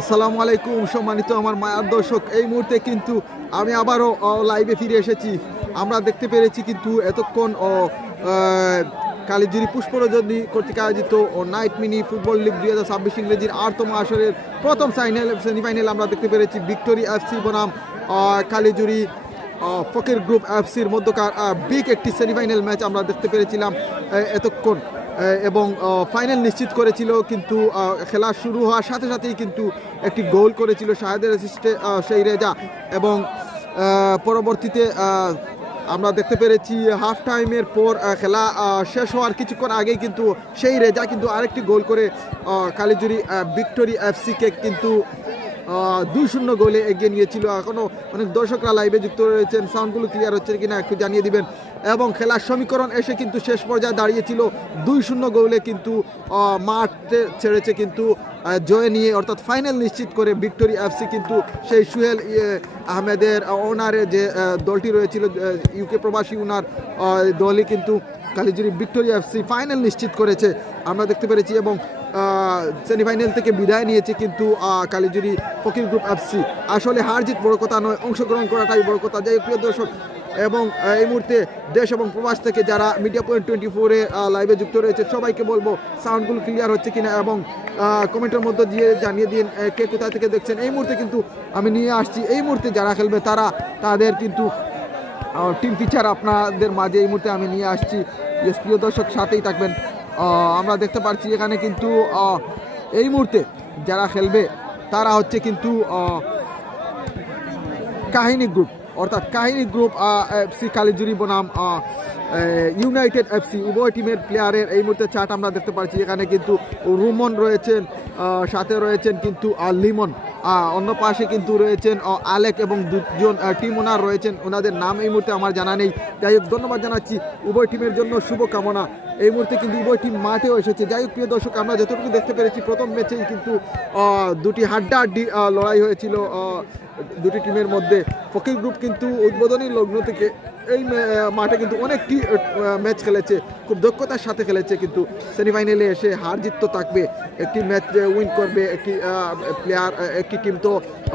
আসসালামু আলাইকুম সম্মানিত আমার মায়ার দর্শক, এই মুহূর্তে কিন্তু আমি আবারও লাইভে ফিরে এসেছি। আমরা দেখতে পেরেছি কিন্তু এতক্ষণ কালীজুরি পুষ্পরজনী কর্তৃক আয়োজিত নাইট মিনি ফুটবল লিগ 2026 ইংরেজির 8তম আসরের প্রথম সেমিফাইনাল আমরা দেখতে পেরেছি ভিক্টোরি এফসি বনাম কালীজুরি ফকির গ্রুপ এফসির মধ্যকার বিগ একটি সেমিফাইনাল ম্যাচ আমরা দেখতে পেরেছিলাম এতক্ষণ, এবং ফাইনাল নিশ্চিত করেছিল। কিন্তু খেলা শুরু হওয়ার সাথে সাথেই কিন্তু একটি গোল করেছিল শাহেদের অ্যাসিস্টে সেই রেজা, এবং পরবর্তীতে আমরা দেখতে পেরেছি হাফ টাইমের পর খেলা শেষ হওয়ার কিছুক্ষণ আগেই কিন্তু সেই রেজা কিন্তু আরেকটি গোল করে কালীজুরি ভিক্টোরি এফসিকে কিন্তু 2-0 গোলে এগিয়ে নিয়েছিল। এখনও অনেক দর্শকরা লাইভে যুক্ত রয়েছেন, সাউন্ডগুলো ক্লিয়ার হচ্ছে কিনা একটু জানিয়ে দিবেন। এবং খেলার সমীকরণ এসে কিন্তু শেষ পর্যায়ে দাঁড়িয়েছিল 2-0 গোলে, কিন্তু মাঠে ছেড়েছে কিন্তু জয় নিয়ে, অর্থাৎ ফাইনাল নিশ্চিত করে ভিক্টোরি এফসি কিন্তু সেই সুহেল আহমেদের ওনারের যে দলটি রয়েছিল ইউকে প্রবাসী ওনার দলই কিন্তু কালীজুরি ভিক্টোরি এফসি ফাইনাল নিশ্চিত করেছে আমরা দেখতে পেরেছি, এবং সেমিফাইনাল থেকে বিদায় নিয়েছে কিন্তু কালীজুরি ফকির গ্রুপ এফসি। আসলে হার জিত বড় কথা নয়, অংশগ্রহণ করাটাই বড় কথা। যাই প্রিয় দর্শক, এবং এই মুহূর্তে দেশ এবং প্রবাস থেকে যারা মিডিয়া পয়েন্ট 24-এ লাইভে যুক্ত রয়েছে সবাইকে বলবো সাউন্ডগুলো ক্লিয়ার হচ্ছে কিনা, এবং কমেন্টের মধ্যে দিয়ে জানিয়ে দিন কে কোথা থেকে দেখছেন। এই মুহূর্তে কিন্তু আমি নিয়ে আসছি, এই মুহূর্তে যারা খেলবে তাদের কিন্তু টিম ফিচার আপনাদের মাঝে এই মুহূর্তে আমি নিয়ে আসছি। প্রিয় দর্শক সাথেই থাকবেন। আমরা দেখতে পাচ্ছি এখানে কিন্তু এই মুহূর্তে যারা খেলবে তারা হচ্ছে কিন্তু কাহিনী গ্রুপ, অর্থাৎ কাহিনী গ্রুপ এফসি কালীজুরি বনাম ইউনাইটেড এফসি, উভয় টিমের প্লেয়ারের এই মুহূর্তে চার্ট আমরা দেখতে পাচ্ছি। এখানে কিন্তু রুমন রয়েছেন, সাথে রয়েছেন কিন্তু লিমন, অন্য পাশে কিন্তু রয়েছেন আলেক, এবং দুজন টিম ওনার রয়েছেন, ওনাদের নাম এই মুহূর্তে আমার জানা নেই। যাই হোক, ধন্যবাদ জানাচ্ছি উভয় টিমের জন্য, শুভকামনা। এই মুহূর্তে কিন্তু উভয় টিম মাঠেও এসেছে। যাই হোক প্রিয় দর্শক, আমরা যতটুকু দেখতে পেরেছি প্রথম ম্যাচেই কিন্তু দুটি হাড্ডাহাড্ডি লড়াই হয়েছিল দুটি টিমের মধ্যে। ফকির গ্রুপ কিন্তু উদ্বোধনী লগ্ন থেকে এই মাঠে কিন্তু অনেকটি ম্যাচ খেলেছে, খুব দক্ষতার সাথে খেলেছে, কিন্তু সেমিফাইনালে এসে হার জিত তো থাকবে। একটি ম্যাচ উইন করবে একটি প্লেয়ার, একটি টিম তো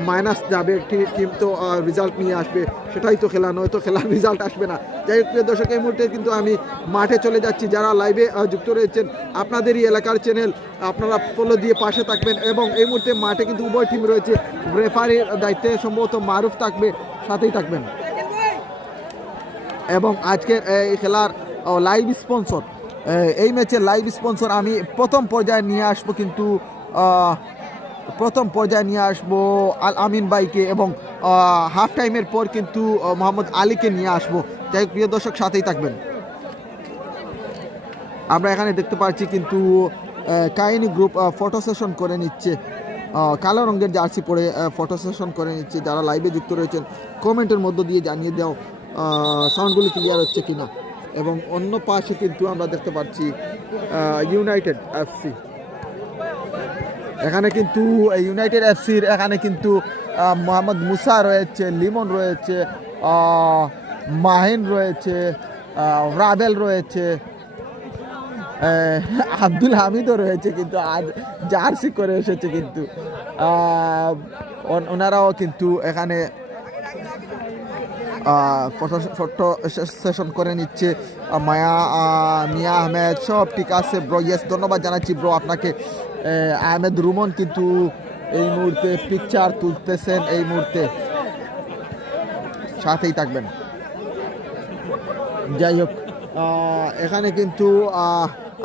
মাইনাস যাবে, একটি টিম তো রেজাল্ট নিয়ে আসবে, সেটাই তো খেলা, নয় তো খেলার রেজাল্ট আসবে না। যাই হোক প্রিয় দর্শক, এই মুহূর্তে কিন্তু আমি মাঠে চলে যাচ্ছি। যারা লাইভে যুক্ত রয়েছেন আপনাদেরই এলাকার চ্যানেল, আপনারা ফলো দিয়ে পাশে থাকবেন। এবং এই মুহূর্তে মাঠে কিন্তু উভয় টিম রয়েছে, রেফারির দায়িত্বে সম্ভবত মারুফ থাকবে, সাথেই থাকবেন। এবং আজকের এই খেলার লাইভ স্পন্সর, এই ম্যাচের লাইভ স্পন্সর আমি প্রথম পর্যায়ে নিয়ে আসবো, কিন্তু প্রথম পর্যায়ে নিয়ে আসবো আল আমিন ভাইকে, এবং হাফ টাইমের পর কিন্তু মোহাম্মদ আলীকে নিয়ে আসবো। যাই হোক প্রিয় দর্শক সাথেই থাকবেন। আমরা এখানে দেখতে পাচ্ছি কিন্তু কাহিনী গ্রুপ ফটো সেশন করে নিচ্ছে, কালো রঙের জার্সি পরে ফটো সেশন করে নিচ্ছে। যারা লাইভে যুক্ত রয়েছেন কমেন্টের মধ্য দিয়ে জানিয়ে দাও সাউন্ডগুলি ক্লিয়ার হচ্ছে কিনা। এবং অন্য পাশে কিন্তু আমরা দেখতে পাচ্ছি ইউনাইটেড এফসি, এখানে কিন্তু ইউনাইটেড এফসির এখানে কিন্তু মোহাম্মদ মুসা রয়েছে, লিমন রয়েছে, মাহিন রয়েছে, রাবেল রয়েছে, আব্দুল হামিদও রয়েছে, কিন্তু আজ জার্সি করে এসেছে, কিন্তু ওনারাও কিন্তু এখানে ফটো সেশন করে নিচ্ছে। মিয়া আহমেদ সব ঠিক আছে ব্রো, ইয়েস ধন্যবাদ জানাচ্ছি ব্রো আপনাকে। আহমেদ রুমন কিন্তু এই মুহূর্তে পিকচার তুলতেছেন, এই মুহূর্তে সাথেই থাকবেন। যাই হোক, এখানে কিন্তু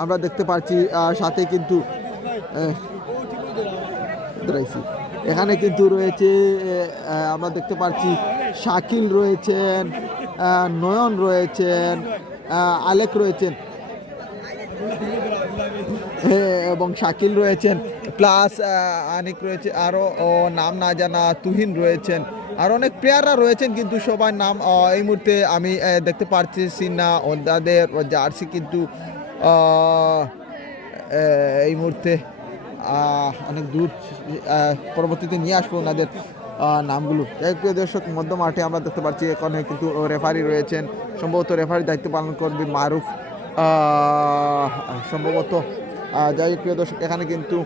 আমরা দেখতে পাচ্ছি সাথে কিন্তু এখানে কিন্তু রয়েছে, আমরা দেখতে পাচ্ছি শাকিল রয়েছেন, নয়ন রয়েছেন, আলেক রয়েছেন, এবং শাকিল রয়েছেন, প্লাস আনিক রয়েছে, আরও নাম না জানা তুহিন রয়েছেন, আর অনেক প্লেয়াররা রয়েছেন, কিন্তু সবার নাম এই মুহূর্তে আমি দেখতে পারছি না। ওনাদের জার্সি কিন্তু এই মুহূর্তে অনেক দূর, পরবর্তীতে নিয়ে আসবো ওনাদের নামগুলো। প্রিয় দর্শক, মধ্য মাঠে আমরা দেখতে পাচ্ছি এখানে কিন্তু রেফারি রয়েছেন, সম্ভবত রেফারির দায়িত্ব পালন করবে মারুফ সম্ভবত। যাই প্রিয় দর্শক, এখানে কিন্তু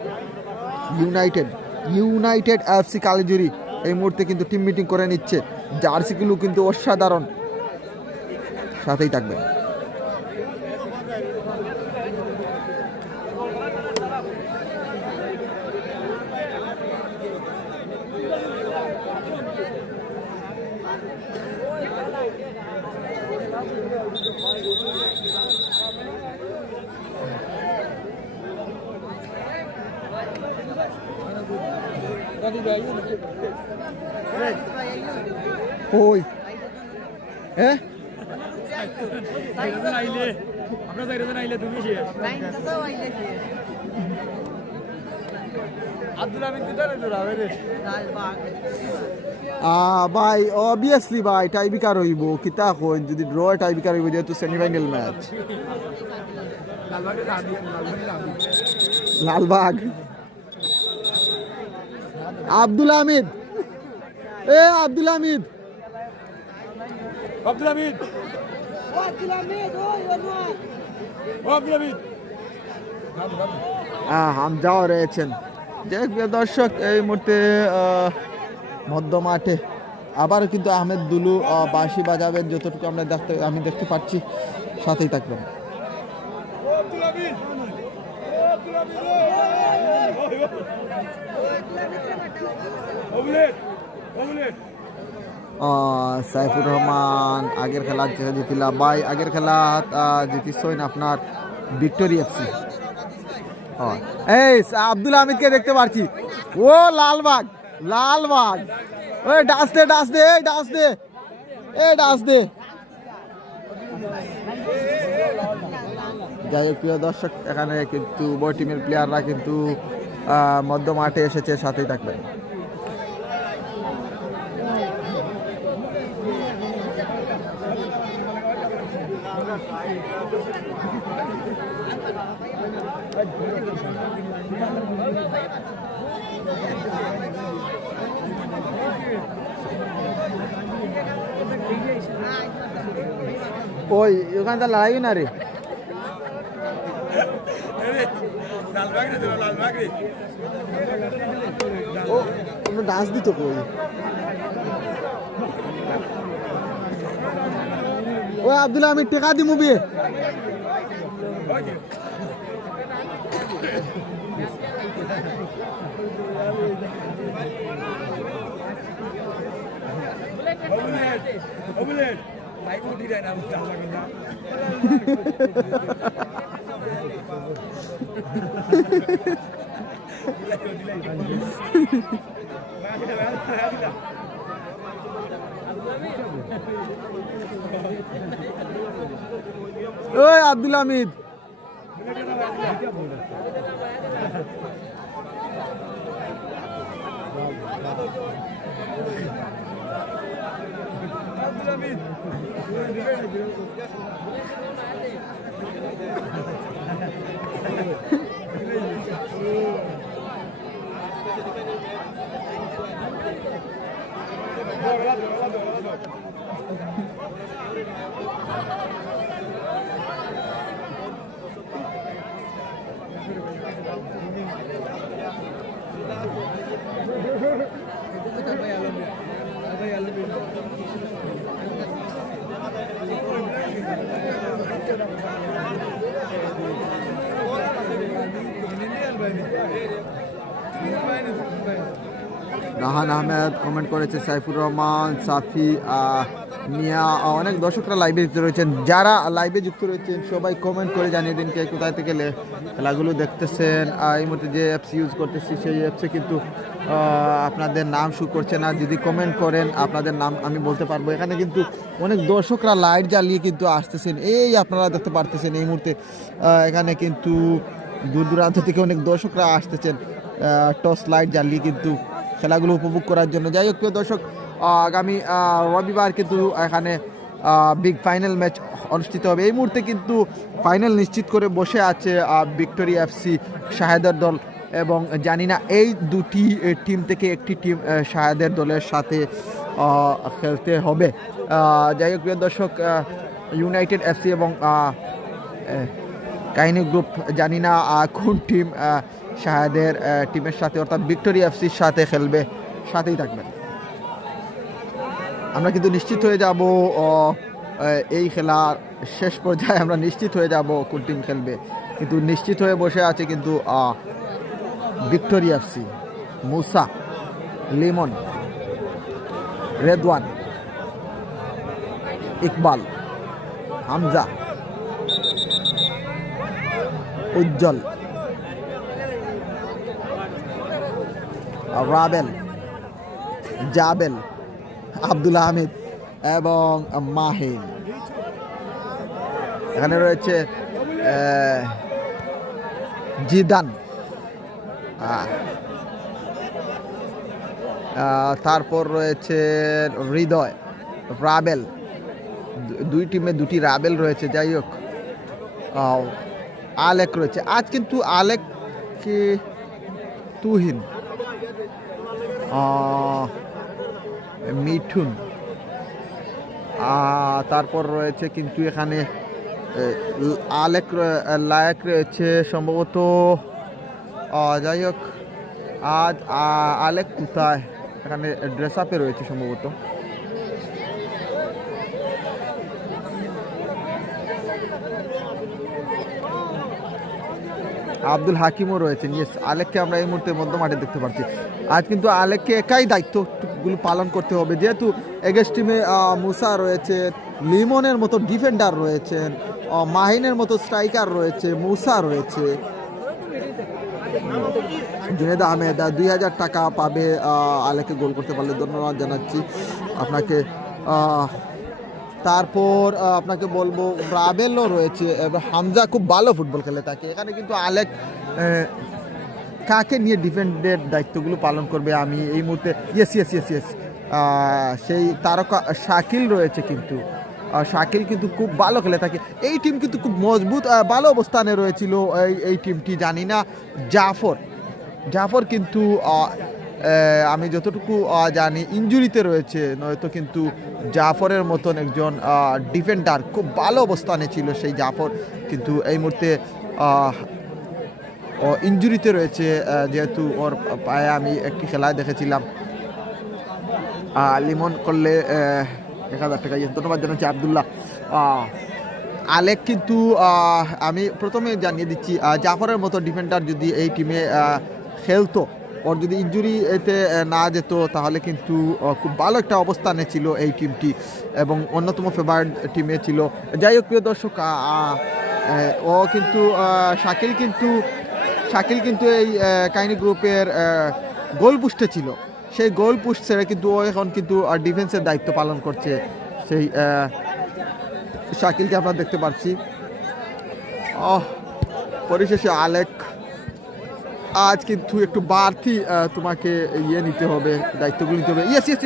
ইউনাইটেড ইউনাইটেড এফসি কালিজুরি এই মুহূর্তে কিন্তু টিম মিটিং করে নিচ্ছে। জার্সিগুলো কিন্তু অসাধারণ, সাথেই থাকবে। ওই হ্যাঁ ভাই অবভিয়াসলি ভাই টাইবিকার হইব, কিতা কই যদি ড্র টাইবিকার হইব, যেহেতু সেমিফাইনাল ম্যাচ। লালবাগ আব্দুল হামিদ, আব্দুল হামিদ, হামজাও রয়েছেন। দর্শক এই মুহূর্তে মধ্য মাঠে আবার কিন্তু আহমেদ দুলু বাঁশি বাজাবেন, যতটুকু আমি দেখতে পাচ্ছি, সাথেই থাকবেন। সাইফুর রহমান আগের খেলা জিতিলা ভাই, আগের খেলা জিতিসইন আপনার ভিক্টোরি এফসি। এই আব্দুল হামিদকে দেখতে পাচ্ছি, ও লালবাগ, লালবাগ, ওই ডাস দে, ডাস দে, ডাস দে, ডাস দে। যাই হোক প্রিয় দর্শক, এখানে কিন্তু উভয় টিমের প্লেয়াররা কিন্তু মধ্য মাঠে এসেছে, সাথেই থাকবেন। ওই ওখানটা লড়াই না রে, ও ডান্স দিত কই, ও আব্দুল হামিদ টেকা দি মুভি ওই আব্দুল হামিদ, রাহান আহমেদ কমেন্ট করেছে, সাইফুর রহমান, সাফি মিয়া, অনেক দর্শকরা লাইভে যুক্ত রয়েছেন। যারা লাইভে যুক্ত রয়েছেন সবাই কমেন্ট করে জানিয়ে দিন কে কোথায় থেকে খেলাগুলো দেখতেছেন। এই মুহূর্তে যে অ্যাপস ইউজ করতেছি সেই অ্যাপসে কিন্তু আপনাদের নাম শো করছে না, যদি কমেন্ট করেন আপনাদের নাম আমি বলতে পারবো। এখানে কিন্তু অনেক দর্শকরা লাইট জ্বালিয়ে কিন্তু আসতেছেন, এই আপনারা দেখতে পারতেছেন এই মুহূর্তে এখানে কিন্তু দূর দূরান্ত থেকে অনেক দর্শকরা আসতেছেন টর্চ লাইট জ্বালিয়ে কিন্তু খেলাগুলো উপভোগ করার জন্য। যাই হোক প্রিয় দর্শক, আগামী রবিবার কিন্তু এখানে বিগ ফাইনাল ম্যাচ অনুষ্ঠিত হবে। এই মুহূর্তে কিন্তু ফাইনাল নিশ্চিত করে বসে আছে ভিক্টোরি এফসি শাহেদের দল, এবং জানি না এই দুটি টিম থেকে একটি টিম শাহেদের দলের সাথে খেলতে হবে। যাই হোক প্রিয় দর্শক, ইউনাইটেড এফসি এবং কাহিনী গ্রুপ, জানি না কোন টিম শাহেদের টিমের সাথে অর্থাৎ ভিক্টোরিয়া এফসির সাথে খেলবে, সাথেই থাকবেন। আমরা কিন্তু নিশ্চিত হয়ে যাব এই খেলার শেষ পর্যায়ে আমরা নিশ্চিত হয়ে যাব কোন টিম খেলবে, কিন্তু নিশ্চিত হয়ে বসে আছে কিন্তু ভিক্টোরিয়া এফসি। মুসা, লিমন, রেদওয়ান, ইকবাল, হামজা, উজ্জ্বল, রাবেল, জাবেল, আব্দুল হামিদ এবং মাহিন। এখানে রয়েছে জিদান, তারপর রয়েছে হৃদয়, রাবেল, দুই টিমে দুটি রাবেল রয়েছে। যাই হোক, আলেক রয়েছে। আজ কিন্তু আলেক কি তুহিন, মিঠুন, তারপর রয়েছে কিন্তু এখানে আলেক লায়ক রয়েছে সম্ভবত। যাই হোক, আজ আলেক কোথায়, এখানে ড্রেস আপে রয়েছে সম্ভবত। আব্দুল হাকিমও রয়েছেন। ইয়েস, আলেককে আমরা এই মুহূর্তে মধ্য মাঠে দেখতে পাচ্ছি। আজ কিন্তু আলেককে একাই দায়িত্বগুলো পালন করতে হবে, যেহেতু এগেস্ট টিমে মুসা রয়েছে, লিমনের মতো ডিফেন্ডার রয়েছেন, মাহিনের মতো স্ট্রাইকার রয়েছে, মুসা রয়েছে। জুনেদ আহমেদ 2000 টাকা পাবে আলেককে গোল করতে পারলে, ধন্যবাদ জানাচ্ছি আপনাকে। তারপর আপনাকে বলবো রাবেলও রয়েছে, হামজা খুব ভালো ফুটবল খেলে থাকে। এখানে কিন্তু আলেক কাকে নিয়ে ডিফেন্ডের দায়িত্বগুলো পালন করবে আমি এই মুহূর্তে। ইয়েস ইয়েস ইয়েস ইয়েস, সেই তারকা শাকিল রয়েছে, কিন্তু শাকিল কিন্তু খুব ভালো খেলে থাকে। এই টিম কিন্তু খুব মজবুত ভালো অবস্থানে রয়েছিল এই টিমটি। জানি না জাফর কিন্তু আমি যতটুকু জানি ইনজুরিতে রয়েছে, নয়তো কিন্তু জাফরের মতন একজন ডিফেন্ডার খুব ভালো অবস্থানে ছিল সেই জাফর, কিন্তু এই মুহূর্তে ইনজুরিতে রয়েছে। যেহেতু ওর পায়ে আমি একটি খেলায় দেখেছিলাম। লিমন করলে 1000 টাকা। ধন্যবাদ জানাচ্ছি আবদুল্লাহ। আলেক কিন্তু আমি প্রথমে জানিয়ে দিচ্ছি, জাফরের মতো ডিফেন্ডার যদি এই টিমে খেলতো, ওর যদি ইনজুরি এতে না যেত, তাহলে কিন্তু খুব ভালো একটা অবস্থানে ছিল এই টিমটি এবং অন্যতম ফেভারিট টিমে ছিল। যাই হোক প্রিয় দর্শক, ও কিন্তু শাকিল কিন্তু এই কাহিনী গ্রুপের গোল পুষ্টে ছিল। সেই গোল পুষ্ট ছেড়ে কিন্তু ও এখন কিন্তু ডিফেন্সের দায়িত্ব পালন করছে। সেই শাকিলকে আমরা দেখতে পাচ্ছি। পরিশেষে আলেক, আজ কিন্তু একটু বাড়তি তোমাকে নিতে হবে, দায়িত্বগুলো নিতে হবে। ইয়েস ইয়েস,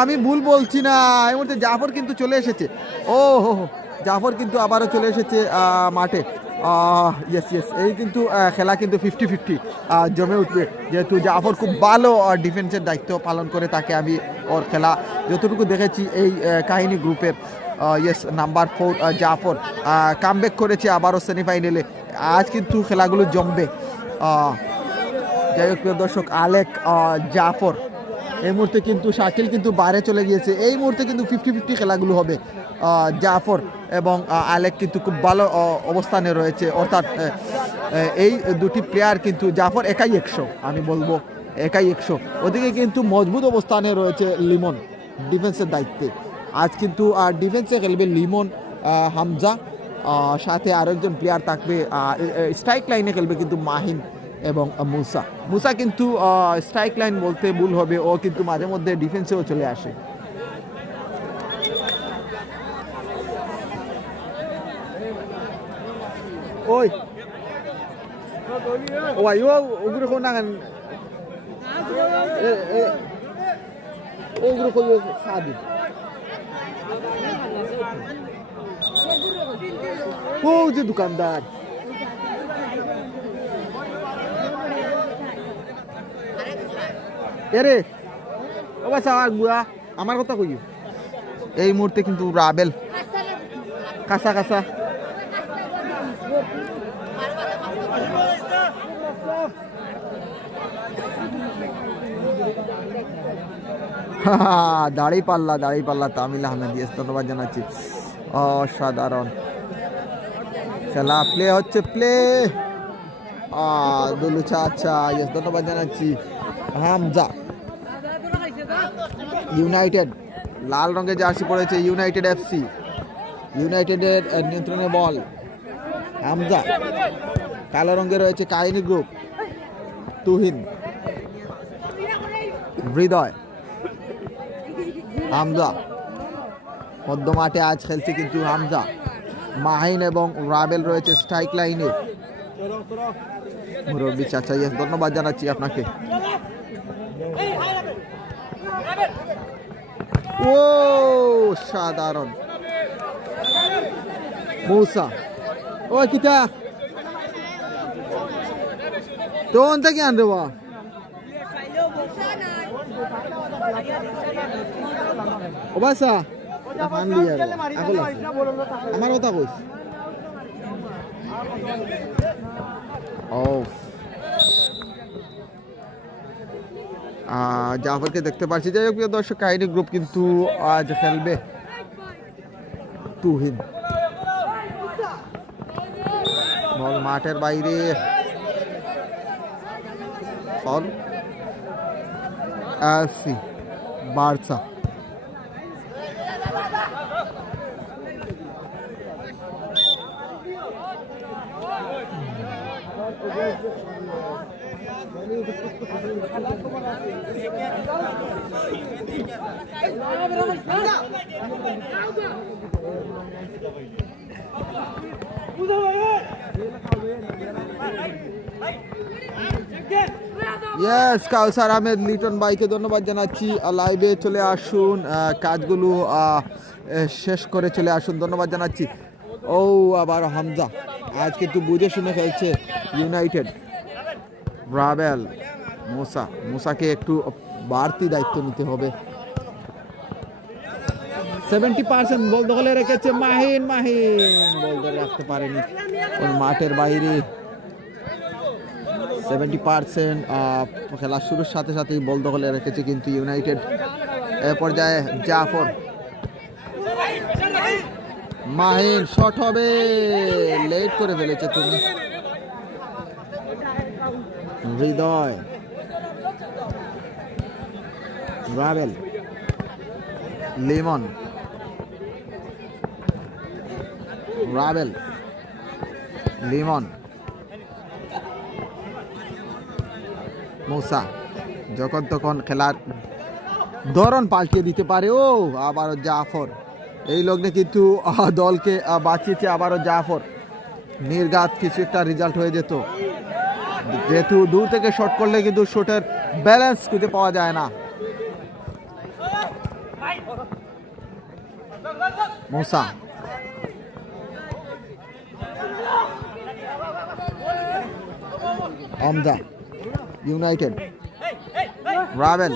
আমি ভুল বলছি না, এই মুহূর্তে জাফর কিন্তু চলে এসেছে। জাফর কিন্তু আবারও চলে এসেছে মাঠে। ইয়েস ইয়েস, এই কিন্তু খেলা কিন্তু 50-50 জমে উঠবে, যেহেতু জাফর খুব ভালো ডিফেন্সের দায়িত্ব পালন করে। তাকে আমি ওর খেলা যতটুকু দেখেছি এই কাহিনী গ্রুপের। ইয়েস, নাম্বার 4 জাফর কামব্যাক করেছে আবারও সেমিফাইনালে। আজ কিন্তু খেলাগুলো জমবে। যাই হোক প্রিয় দর্শক, আলেক, জাফর, এই মুহূর্তে কিন্তু শাকিল কিন্তু বাইরে চলে গিয়েছে। এই মুহূর্তে কিন্তু 50-50 খেলাগুলো হবে। জাফর এবং আলেক কিন্তু খুব ভালো অবস্থানে রয়েছে, অর্থাৎ এই দুটি প্লেয়ার কিন্তু জাফর একাই 100, আমি বলবো একাই 100। ওদিকে কিন্তু মজবুত অবস্থানে রয়েছে লিমন ডিফেন্সের দায়িত্বে। আজ কিন্তু ডিফেন্সে খেলবে লিমন, হামজা, সাথে আরেকজন প্লেয়ার থাকবে। স্ট্রাইক লাইনে খেলবে কিন্তু মাহিন এবং মুসা কিন্তু স্ট্রাইক লাইন বলতে ভুল হবে, ও কিন্তু মাঝে মধ্যে ডিফেন্সেও চলে আসে। ওই ওই ওগুলো কোন নাগান ওগুলো কই সাদি ও যে দোকানদার এরে ও বাসা বুয়া আমার কথা কই। এই মুহূর্তে কিন্তু রাবেল কাঁচা কাঁচা দাড়ি পাল্লা তামিল আহমেদ, ইয়েস ধন্যবাদ জানাচ্ছি। অসাধারণ খেলা, প্লে হচ্ছে, প্লে দুলুচা, আচ্ছা ইয়েস ধন্যবাদ জানাচ্ছি। হামজা ইউনাইটেড, লাল রঙের জার্সি পড়েছে ইউনাইটেড এফসি, ইউনাইটেডের নিয়ন্ত্রণে বল। হামজা, কালো রঙে রয়েছে কাহিনী গ্রুপ, তুহিন, হৃদয়, হামজা মধ্য মাঠে আজ খেলছে কিন্তু হামজা। মাহিন এবং রাবেল রয়েছে স্ট্রাইক লাইনে। মুরব্বী চাচা, ইয়েস ধন্যবাদ জানাচ্ছি আপনাকে। ও সাধারণ মৌসা, ও কিতা তোন থেকে আনবে বা ও বাসা আমার কথা কইস। জাফরকে দেখতে পাচ্ছি। যাই হোক প্রিয় দর্শক, কাহিনী গ্রুপ কিন্তু আজ খেলবে। তুহিন বল মাঠের বাইরে, ফল এফসি বার্সা। ইয়েস কাউসার আহমেদ, লিটন ভাইকে ধন্যবাদ জানাচ্ছি। লাইভে চলে আসুন, কাজগুলো শেষ করে চলে আসুন, ধন্যবাদ জানাচ্ছি। ও আবার হামজা, আজ কিন্তু বুঝে শুনে খেলছে ইউনাইটেড। রাবেল, মুসাকে একটু বাড়তি দায়িত্ব নিতে হবে। 70% বল দখলে রেখেছে মাহিন, বল ধরে রাখতে পারেনি, মাঠের বাইরে। 70% খেলা শুরুর সাথে সাথেই বল দখলে রেখেছে কিন্তু ইউনাইটেড। এ পর্যায়ে জাফর, মাহিন শট হবে, লেট করে ফেলেছে তুমি। হৃদয়, রাবেল, লিমন, মৌসা যখন তখন খেলার ধরন পাল্টিয়ে দিতে পারে। ও আবারও জাফর, এই লগ্নে কিন্তু দলকে বাঁচিয়েছে আবারও জাফর। নির্ঘাত কিছু একটা রেজাল্ট হয়ে যেত, যেহেতু দূর থেকে শট করলে কিন্তু শটের ব্যালেন্স খুঁজে পাওয়া যায় না। মৌসা, হামজা ইউনাইটেড, রাবেল,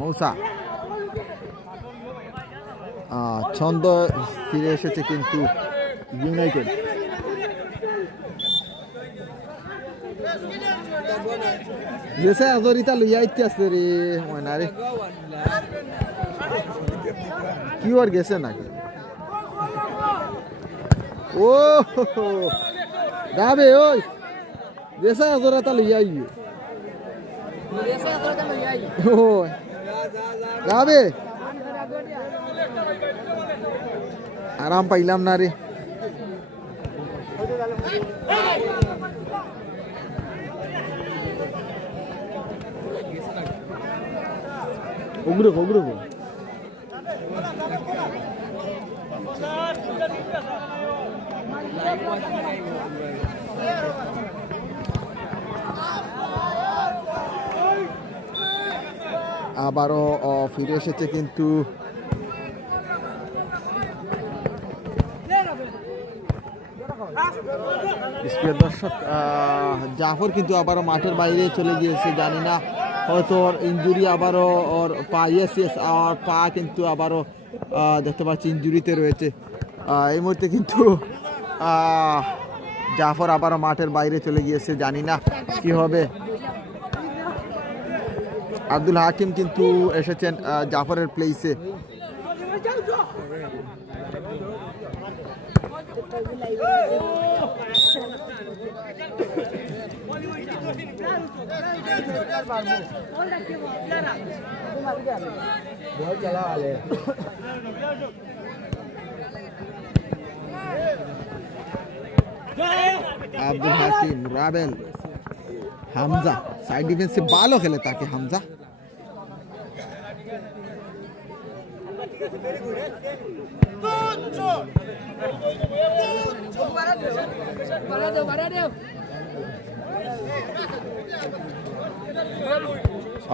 মৌসা, ছন্দ ফিরে এসেছে কিন্তু ইউনাইটেড। জেসে আজরিতা লইয়া ইতে আসছে রে ময়না রে, কি আর গেছে নাকি? ও যাবে ওই জেসে আজরাতা লইয়া আইয়ে যাবে, আরাম পাইলাম না রে। ওগুলো আবারও ফিরে এসেছে কিন্তু দর্শক, জাফর কিন্তু আবারও মাঠের বাইরে চলে গিয়েছে। জানি না হয়তো ওর ইঞ্জুরি, আবারও ওর পা, ইয়েস আর পা কিন্তু আবারও দেখতে পাচ্ছি ইঞ্জুরিতে রয়েছে এই মুহূর্তে কিন্তু জাফর আবারও মাঠের বাইরে চলে গিয়েছে। জানি না কি হবে। আব্দুল হাকিম কিন্তু এসেছেন জাফরের প্লেসে। আব্দুল হাকিম, রাবেল, হামজা সাইড ডিফেন্সে ভালো খেলে তাকে হামজা।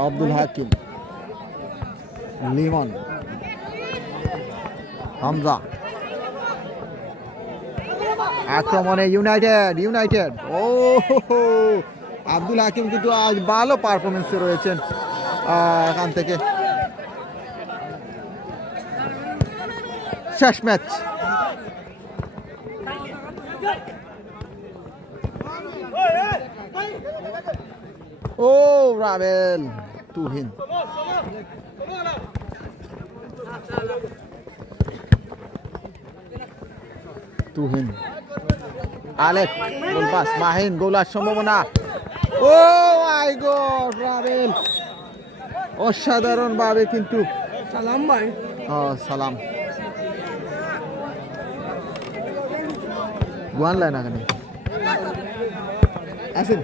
আব্দুল হাকিম, লিমন, হামজা, আক্রমণে ইউনাইটেড। ও আব্দুল হাকিম কিন্তু আজ ভালো পারফরমেন্সে রয়েছেন এখান থেকে। শেষ ম্যাচ। ও রাবেল, তুহিন, আলেক, গোল পাস, মাহিন, গোলার সম্ভাবনা। ও মাই গড, রাবেল অসাধারণ ভাবে কিন্তু সালাম ভাই, সালাম গুয়ান লাইন এখানে আসেন।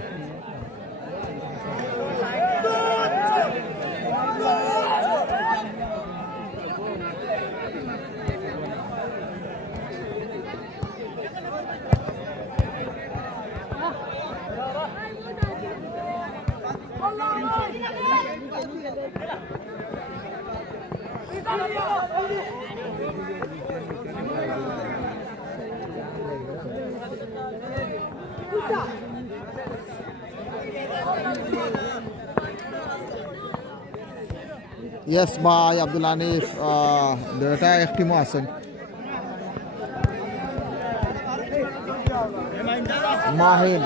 ইয়েস ভাই আব্দুল হানিফ, দুটা এক টিমও আছেন। মাহিন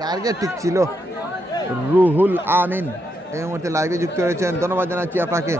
টার্গেট ঠিক ছিল। রুহুল আমিন এই মুহূর্তে লাইভে যুক্ত রয়েছেন, ধন্যবাদ জানাচ্ছি আপনাকে।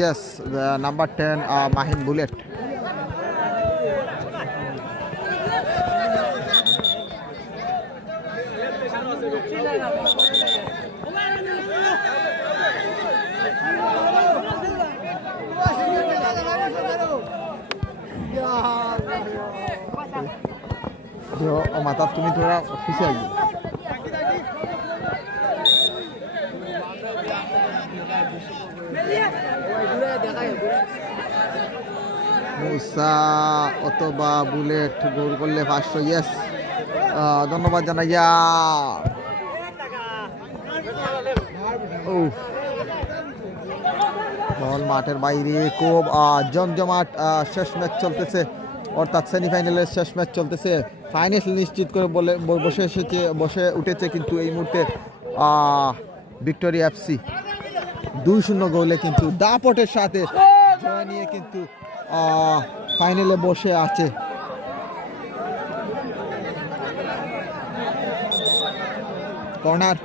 Yes, the number 10, Mahin Bullet. माता तुम्हें थोड़ा पीछे आइए। মুসা অথবা বুলেট গোল করলে 500। ইয়েস, ধন্যবাদ জানাইয়া। বল মাঠের বাইরে, খুব জমজমাট শেষ ম্যাচ চলতেছে, অর্থাৎ সেমিফাইনালের শেষ ম্যাচ চলতেছে। ফাইনাল নিশ্চিত করে বসে উঠেছে কিন্তু এই মুহূর্তে ভিক্টোরিয়া এফসি 2-0 গোলে কিন্তু দাপটের সাথে জয় নিয়ে কিন্তু ফাইনালে বসে আছে। কর্নার,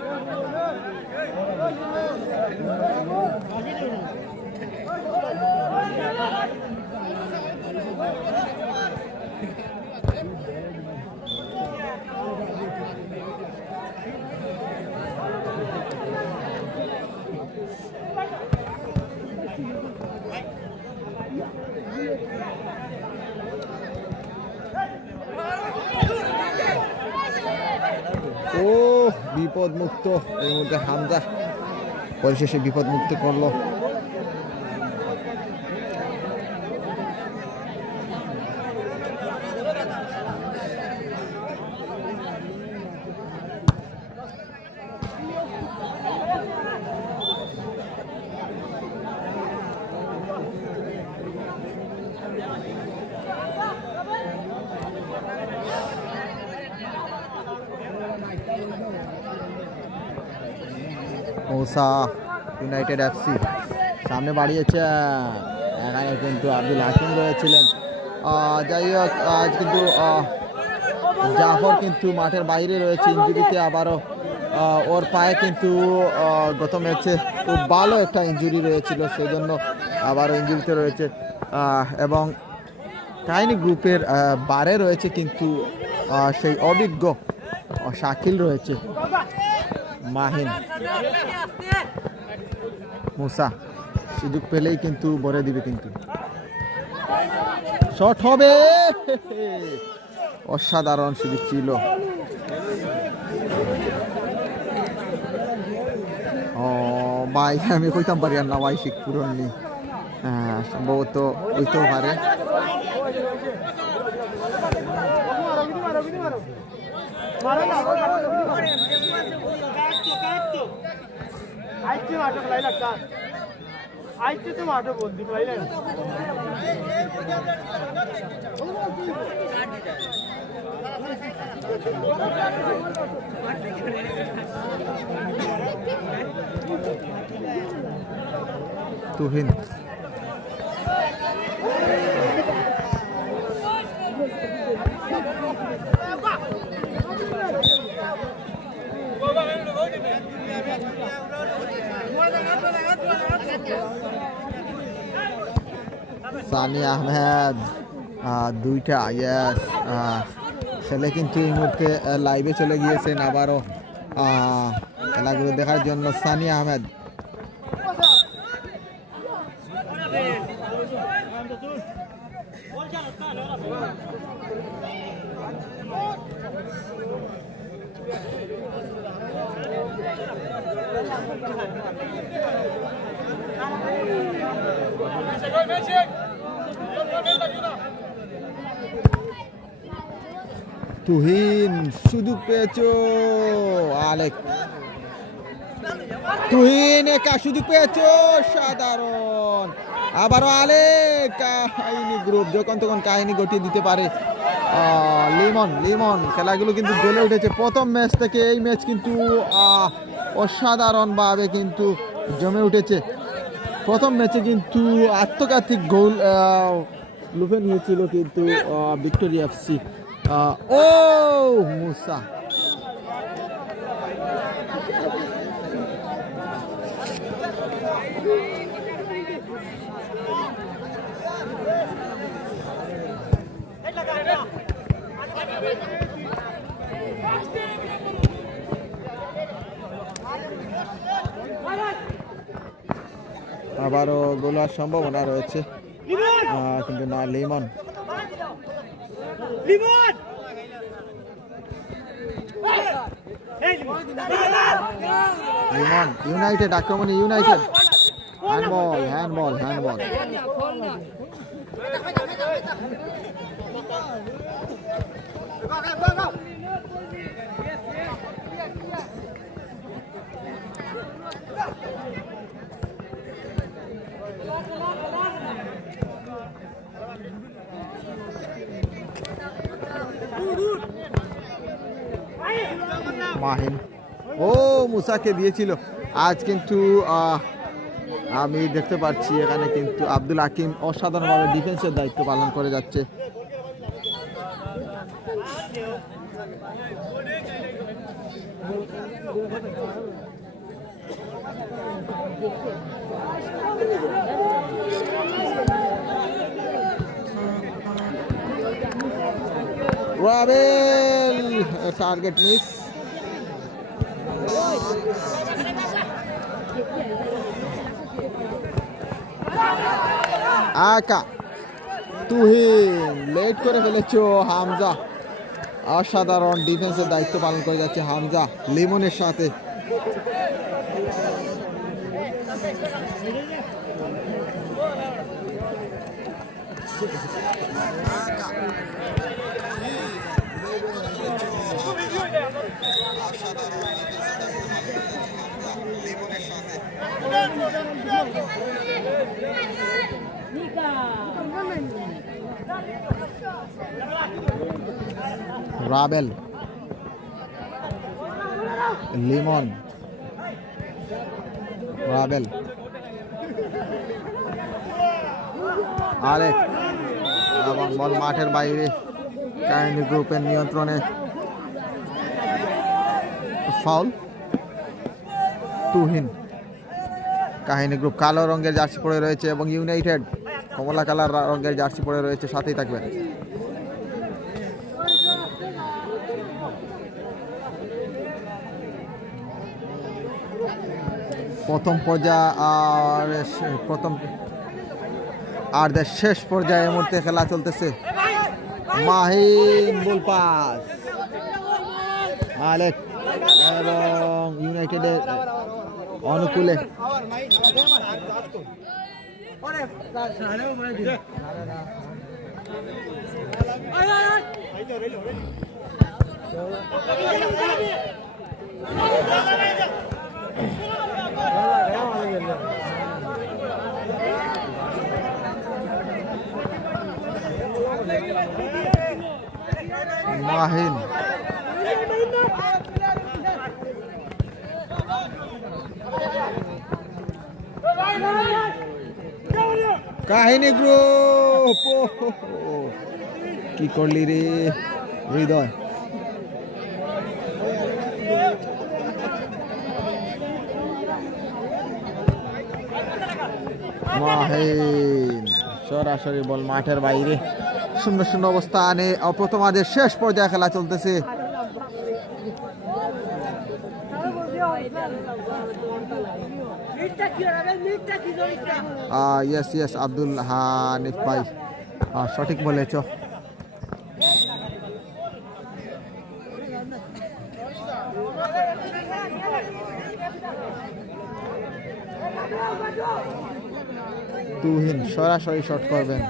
বিপদ মুক্ত এই মুহূর্তে হামজা পরিশেষে বিপদ মুক্ত করলো। মুসা ইউনাইটেড এফসি সামনে বাড়িয়েছে, এখানে কিন্তু আব্দুল হাকিম রয়েছিলেন। যাই হোক, আজ কিন্তু জাফর কিন্তু মাঠের বাইরে রয়েছে ইনজুরিতে, আবারও ওর পায়ে কিন্তু গত ম্যাচে খুব ভালো একটা ইনজুরি রয়েছিল, সেই জন্য আবারও ইনজুরিতে রয়েছে। এবং কাহিনী গ্রুপের বারে রয়েছে কিন্তু সেই অভিজ্ঞ শাকিল রয়েছে, মাহিন, মুসা সুযোগ পেলেই কিন্তু ভরে দিবে, কিন্তু শট হবে, অসাধারণ সুযোগ ছিল। ভাই আমি কইতাম পারি আর না ভাই, শিখ পূরণ নেই, সম্ভবত হইতেও পারে। তুহিন সানি আহমেদ দুইটা, ইয়েস, ছেলে কিন্তু এই মুহূর্তে লাইভে চলে গিয়েছেন আবারও খেলাগুলো দেখার জন্য। সানি আহমেদ তুহিন সুযোগ পেয়েছো, আলেক তুহিন একা সুযোগ পেয়েছো, সাধারণ, আবারও আলেক। কাহিনী গ্রুপ যখন তখন কাহিনী ঘটিয়ে দিতে পারে। লিমন খেলাগুলো কিন্তু জ্বলে উঠেছে প্রথম ম্যাচ থেকে, এই ম্যাচ কিন্তু অসাধারণভাবে কিন্তু জমে উঠেছে। প্রথম ম্যাচে কিন্তু আত্মঘাতী গোল লুফে নিয়েছিল কিন্তু ভিক্টোরিয়া এফসি। ও মুসা আবারও গোলার সম্ভাবনা রয়েছে, কিন্তু না। লিমন ইউনাইটেড আক্রমণে, ইউনাইটেড হ্যান্ডবল মাহিন মুসাকে দিয়েছিল। আজ কিন্তু আমি দেখতে পাচ্ছি এখানে কিন্তু আব্দুল হাকিম অসাধারণভাবে ডিফেন্সের দায়িত্ব পালন করে যাচ্ছে। রাবেল টার্গেট মিস। আকা তুহিন লেট করে ফেলেছো, হামজা অসাধারণ ডিফেন্সের দায়িত্ব পালন করে যাচ্ছে হামজা লিমনের সাথে। রাবেল, লিমন, রাবেল আলেক এবং বল মাঠের বাইরে কাহিনী গ্রুপের নিয়ন্ত্রণে ফাউল তুহিন কাহিনী গ্রুপ কালো রঙের জার্সি পরে রয়েছে এবং ইউনাইটেড কমলা কালার রঙের জার্সি পরে রয়েছে সাথেই থাকবেন প্রথম পর্যায়ে আর শেষ পর্যায়ে এই মুহূর্তে খেলা চলতেছে মাহিন বল পাস আলেক এবং ইউনাইটেডের অনুকূলে মাহিন কাহিনী গ্রুপ কি করলি রে হৃদয় মাহিন সরাসরি বল মাঠের বাইরে 0-0 অবস্থানে প্রথমার্ধের শেষ পর্যায়ে খেলা চলতেছে ইয়েস আব্দুল হানিফ ভাই সঠিক বলেছ তুহিন সরাসরি শট করবেন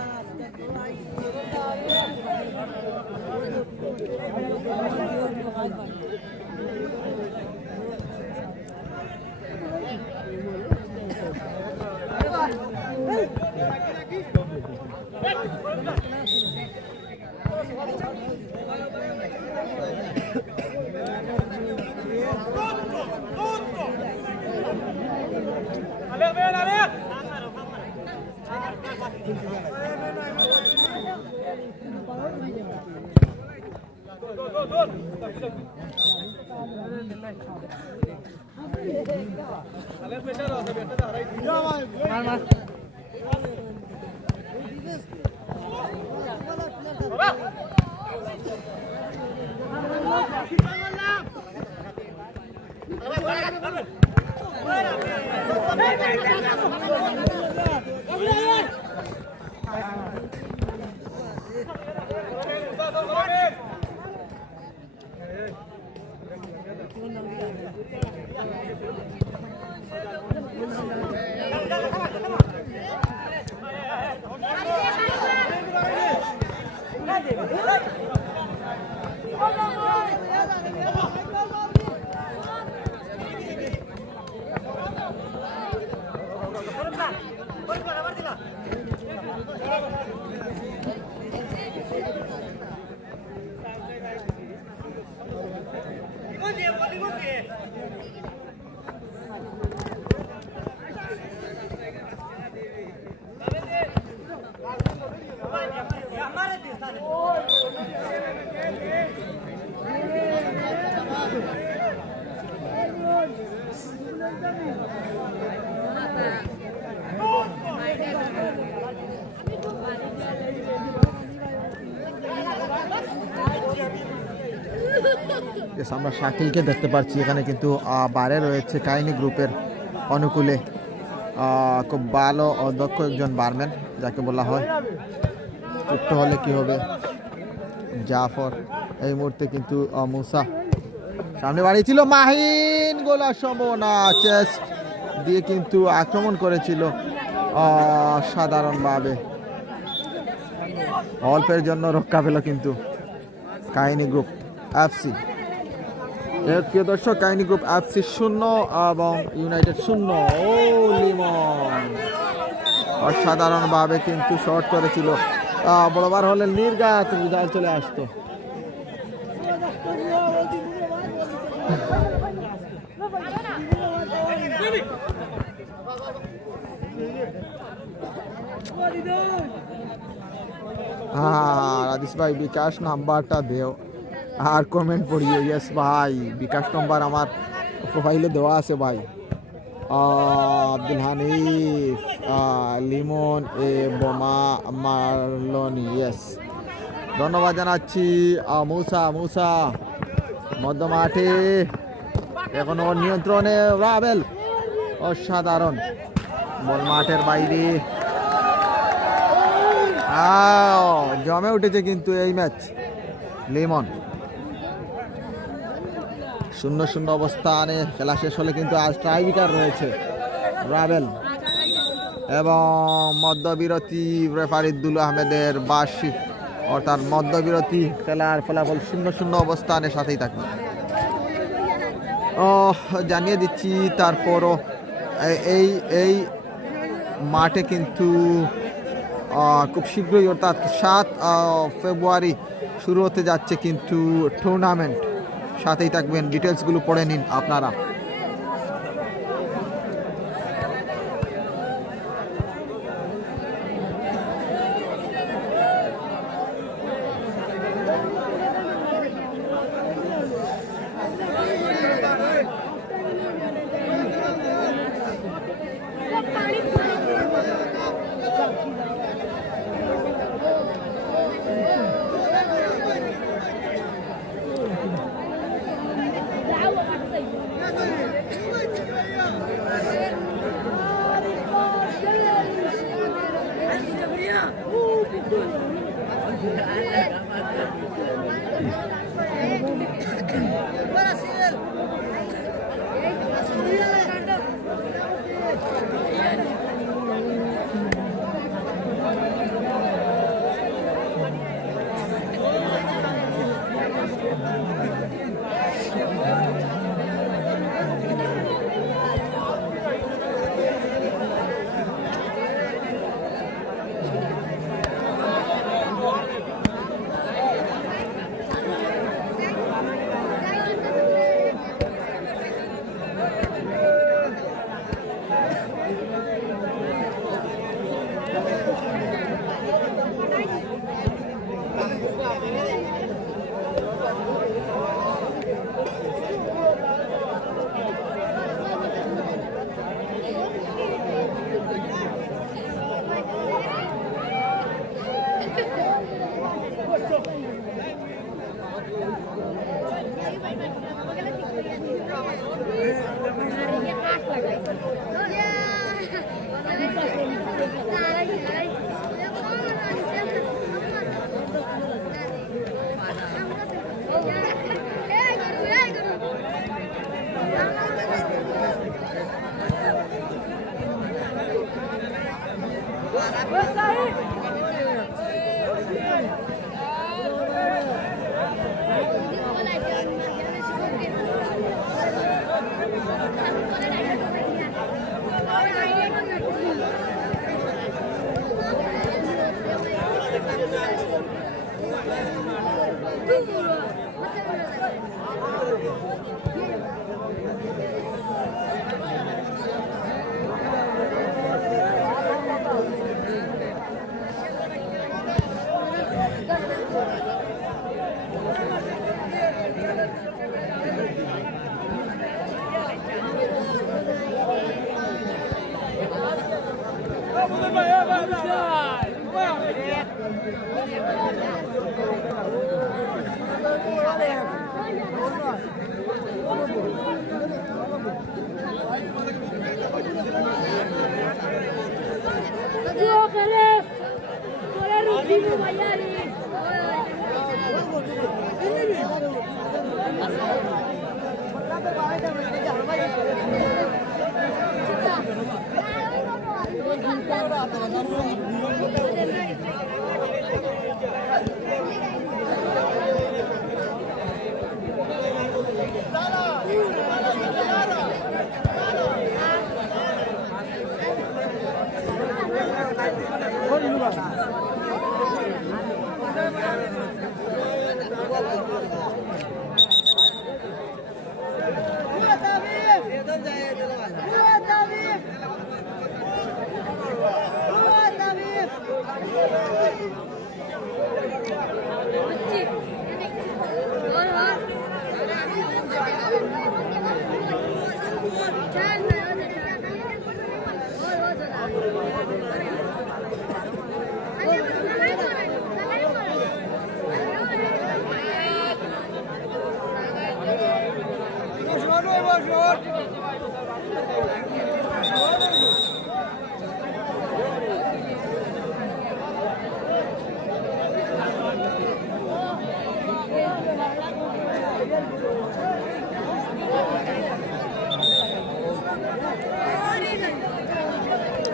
আমরা শাকিলকে দেখতে পাচ্ছি এখানে কিন্তু বাইরে রয়েছে কাহিনী গ্রুপের অনুকূলে খুব ভালো অধ্যক্ষ একজন বারম্যান যাকে বলা হয় ছোট্ট হলে কি হবে জাফর এই মুহূর্তে কিন্তু মুসা সামনে বাড়িয়েছিল মাহিন গোলার সম্ভাবনা চেস্ট দিয়ে কিন্তু আক্রমণ করেছিল সাধারণভাবে অল্পের জন্য রক্ষা পেল কিন্তু কাহিনী গ্রুপ এফসি প্রিয় দর্শক কাহিনী গ্রুপ এফসি 0 এবং ইউনাইটেড 0 ও লিমন অসাধারণভাবে কিন্তু শর্ট করেছিল বরাবর হলে নির্ঘাত রেজাল্ট চলে আসতো রাদিস ভাই বিকাশ নাম্বারটা দেও আর কমেন্ট পড়িও। ইয়েস ভাই, বিকাশ নাম্বার আমার প্রোফাইলে দেওয়া আছে ভাই। আব্দুল হানিফ, লিমন এ বোমা মারলনি, ইয়েস ধন্যবাদ জানাচ্ছি। মৌসা মধ্য মাঠে এখনো নিয়ন্ত্রণে রাবেল, অসাধারণ বল মাঠের বাইরে। জমে উঠেছে কিন্তু এই ম্যাচ। লিমন 0-0 অবস্থানে খেলা শেষ হলে কিন্তু আজ ট্রাইব্রেকার রয়েছে রাবেল এবং মধ্যবিরতি রেফারি দুল আহমেদের বার্ষিক, অর্থাৎ মধ্যবিরতি খেলার ফলাফল 0-0 অবস্থানের সাথেই থাকবে। জানিয়ে দিচ্ছি তারপরও এই মাঠে কিন্তু খুব শীঘ্রই, অর্থাৎ 7 ফেব্রুয়ারি শুরু হতে যাচ্ছে কিন্তু টুর্নামেন্ট। সাথেই থাকবেন, ডিটেলসগুলো পড়ে নিন আপনারা।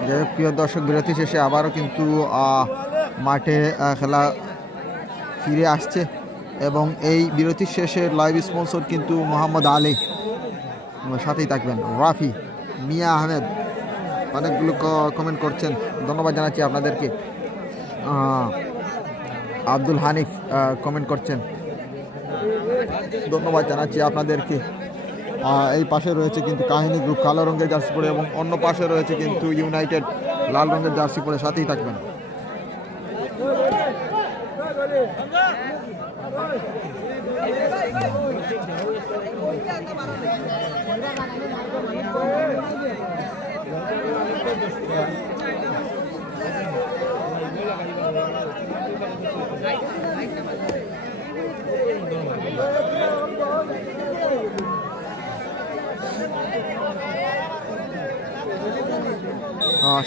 যাই হোক প্রিয় দর্শক, বিরতি শেষে আবারও কিন্তু মাঠে খেলা ফিরে আসছে এবং এই বিরতির শেষে লাইভ স্পন্সর কিন্তু মোহাম্মদ আলী, সাথেই থাকবেন রাফি, মিয়া আহমেদ অনেকগুলো কমেন্ট করছেন, ধন্যবাদ জানাচ্ছি আপনাদেরকে। আব্দুল হানিফ কমেন্ট করছেন, ধন্যবাদ জানাচ্ছি আপনাদেরকে। এই পাশে রয়েছে কিন্তু কাহিনী গ্রুপ কালো রঙের জার্সি পরে এবং অন্য পাশে রয়েছে কিন্তু ইউনাইটেড লাল রঙের জার্সি পরে, সাথেই থাকবেন।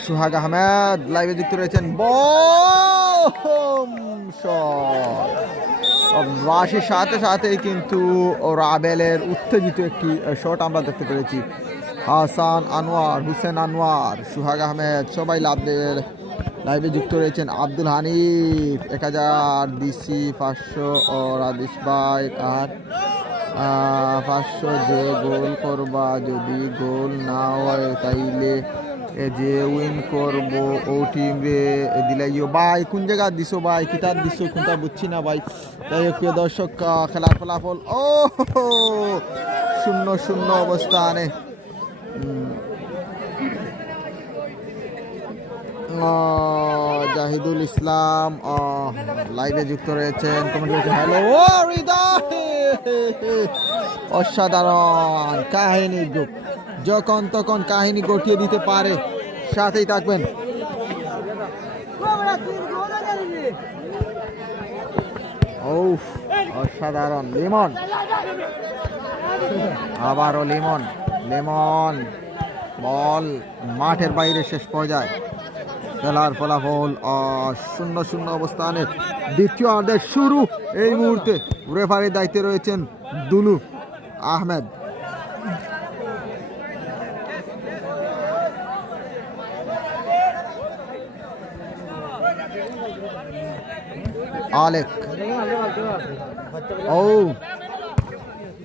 সুহাগ আহমেদ লাইভে যুক্ত রয়েছেন, রাশির সাথে সাথেই কিন্তু রাবেলের উত্তেজিত একটি শট আমরা দেখতে পেরেছি। হাসান আনোয়ার, হুসেন আনোয়ার, সুহাগ আহমেদ সবাই লাইভে যুক্ত রয়েছেন। আব্দুল হানিফ 1000 দিছি, 500 রাদিস ভাই আর 500 যে গোল করবা, যদি গোল না হয় তাইলে যে উইন করব ও টিম রে দিলাইও। ভাই কোন জায়গা দিছো ভাই, কিতাব দিছো কোনটা বুঝছি না ভাই। যাই হোক প্রিয় দর্শক, খেলার ফলাফল 0-0 অবস্থানে জাহিদুল ইসলাম লাইভে যুক্ত রয়েছেন, কমেন্ট করেছেন হ্যালো হৃদয়, অসাধারণ কাহিনী গ্রুপ, যখন তখন কাহিনী গঠিয়ে দিতে পারে, সাথেই থাকবেন। অসাধারণ লিমন, আবারও লিমন বল মাঠের বাইরে, শেষ পর্যায়ে খেলার ফলাফল 0-0 অবস্থানে দ্বিতীয় অর্ধের শুরু। এই মুহূর্তে রেফারির দায়িত্বে রয়েছেন Dulu Ahmed. Alec.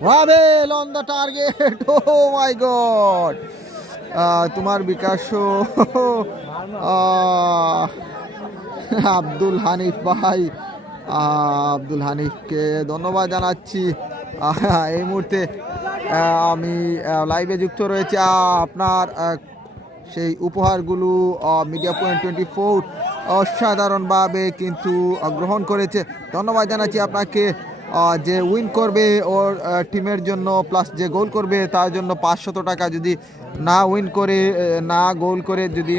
Rabel on the target. Oh my God. তোমার বিকাশ আব্দুল হানিফ ভাই, আব্দুল হানিফকে ধন্যবাদ জানাচ্ছি। এই মুহূর্তে আমি লাইভে যুক্ত রয়েছে, আপনার সেই উপহারগুলো মিডিয়া পয়েন্ট 24 অসাধারণভাবে কিন্তু গ্রহণ করেছে। ধন্যবাদ জানাচ্ছি আপনাকে। যে উইন করবে ওর টিমের জন্য প্লাস যে গোল করবে তার জন্য 500 টাকা, যদি না উইন করে না গোল করে যদি